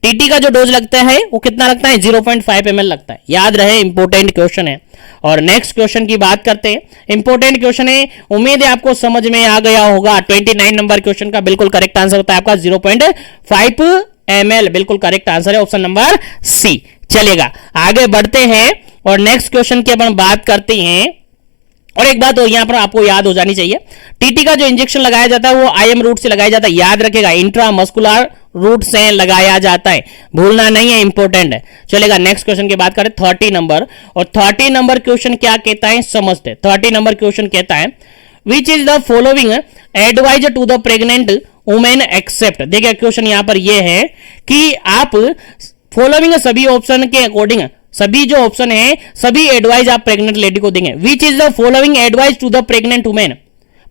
टीटी का जो डोज लगता है वो कितना लगता है? 0.5 ml लगता है। याद रहे, इंपोर्टेंट क्वेश्चन है। और नेक्स्ट क्वेश्चन की बात करते हैं। इंपोर्टेंट क्वेश्चन है, उम्मीद है आपको समझ में आ गया होगा। 29 नंबर क्वेश्चन का बिल्कुल करेक्ट आंसर होता है आपका 0.5 ml, बिल्कुल करेक्ट आंसर है ऑप्शन नंबर सी। चलेगा, आगे बढ़ते हैं और नेक्स्ट क्वेश्चन की अपन बात करते हैं। और एक बात यहां पर आपको याद हो जानी चाहिए, टीटी का जो इंजेक्शन लगाया जाता है वो आईएम रूट से लगाया जाता है। याद रखेगा, इंट्रामस्कुलर रूट से लगाया जाता है, भूलना नहीं है, इंपॉर्टेंट है। चलेगा, नेक्स्ट क्वेश्चन की बात करें 30 नंबर, और 30 नंबर क्वेश्चन क्या कहता है समझते। 30 नंबर क्वेश्चन कहता है which is the following advise to the pregnant women except. देखिए क्वेश्चन यहां पर यह है कि आप फॉलोइंग सभी ऑप्शन के अकॉर्डिंग सभी जो ऑप्शन है सभी एडवाइस आप प्रेग्नेंट लेडी को देंगे। Which is the following advice to the pregnant women.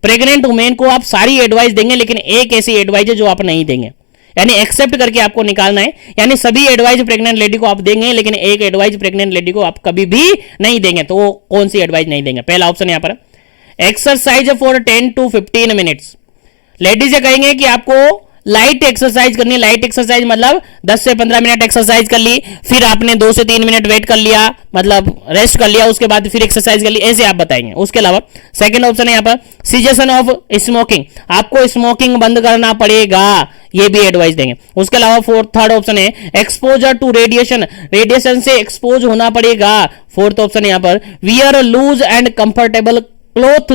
Pregnant women को आप सारी एडवाइस देंगे लेकिन एक ऐसी एडवाइस है जो आप नहीं देंगे, यानी एक्सेप्ट करके आपको निकालना है। यानी सभी एडवाइस प्रेग्नेंट लेडी को आप देंगे लेकिन एक एडवाइस प्रेग्नेंट लेडी को आप कभी भी नहीं देंगे। तो वो कौन सी एडवाइस नहीं देंगे? पहला ऑप्शन यहां पर exercise for 10 to 15 minutes. Ladies ये कहेंगे कि आपको लाइट एक्सरसाइज करनी है। लाइट एक्सरसाइज मतलब 10 से 15 मिनट एक्सरसाइज कर ली, फिर आपने 2 से 3 मिनट वेट कर लिया, मतलब रेस्ट कर लिया, उसके बाद फिर एक्सरसाइज कर ली, ऐसे आप बताएंगे। उसके अलावा सेकंड ऑप्शन है यहाँ पर सीजेशन ऑफ स्मोकिंग। आपको स्मोकिंग बंद करना पड़ेगा, ये भी एडवाइस देंगे। उसके अलावा थर्ड ऑप्शन है एक्सपोजर टू रेडिएशन। रेडिएशन से एक्सपोज होना पड़ेगा। फोर्थ ऑप्शन है यहाँ पर wear loose and comfortable cloth,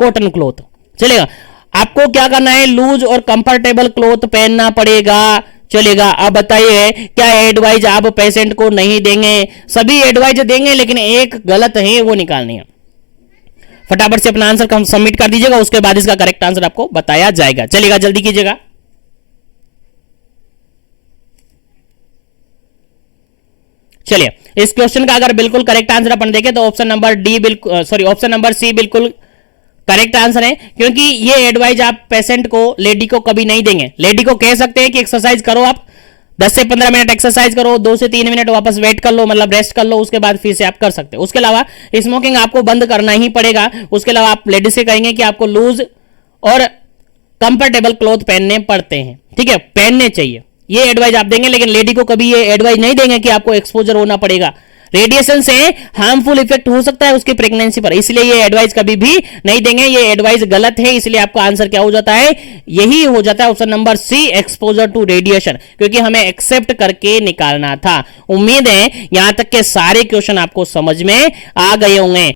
cotton cloth. चलेगा, आपको क्या करना है? लूज और कंफर्टेबल क्लॉथ पहनना पड़ेगा। चलेगा, अब बताइए क्या एडवाइस आप पेशेंट को नहीं देंगे? सभी एडवाइस देंगे लेकिन एक गलत है, वो निकालनी है। फटाफट से अपना आंसर सबमिट कर दीजिएगा, उसके बाद इसका करेक्ट आंसर आपको बताया जाएगा। चलेगा, जल्दी कीजिएगा। चलिए, इस क्वेश्चन का अगर बिल्कुल करेक्ट आंसर अपन देखें तो ऑप्शन नंबर डी बिल्कुल, सॉरी ऑप्शन नंबर सी बिल्कुल करेक्ट आंसर है, क्योंकि ये एडवाइस आप पेशेंट को, लेडी को कभी नहीं देंगे। लेडी को कह सकते हैं कि एक्सरसाइज करो, आप 10 से 15 मिनट एक्सरसाइज करो, 2 से 3 मिनट वापस वेट कर लो, मतलब रेस्ट कर लो, उसके बाद फिर से आप कर सकते हो। उसके अलावा स्मोकिंग आपको बंद करना ही पड़ेगा। उसके अलावा आप लेडी से कहेंगे कि आपको लूज और कंफर्टेबल क्लॉथ पहनने पड़ते हैं, ठीक है, पहनने चाहिए, ये एडवाइस आप देंगे। लेकिन लेडी को कभी ये एडवाइस नहीं देंगे कि आपको एक्सपोजर होना पड़ेगा। रेडिएशन से हार्मफुल इफेक्ट हो सकता है उसकी प्रेगनेंसी पर, इसलिए ये एडवाइस कभी भी नहीं देंगे। ये एडवाइस गलत है, इसलिए आपका आंसर क्या हो जाता है? यही हो जाता है option number C, exposure to radiation, क्योंकि हमें एक्सेप्ट करके निकालना था। उम्मीद है यहां तक के सारे क्वेश्चन आपको समझ में आ गए होंगे।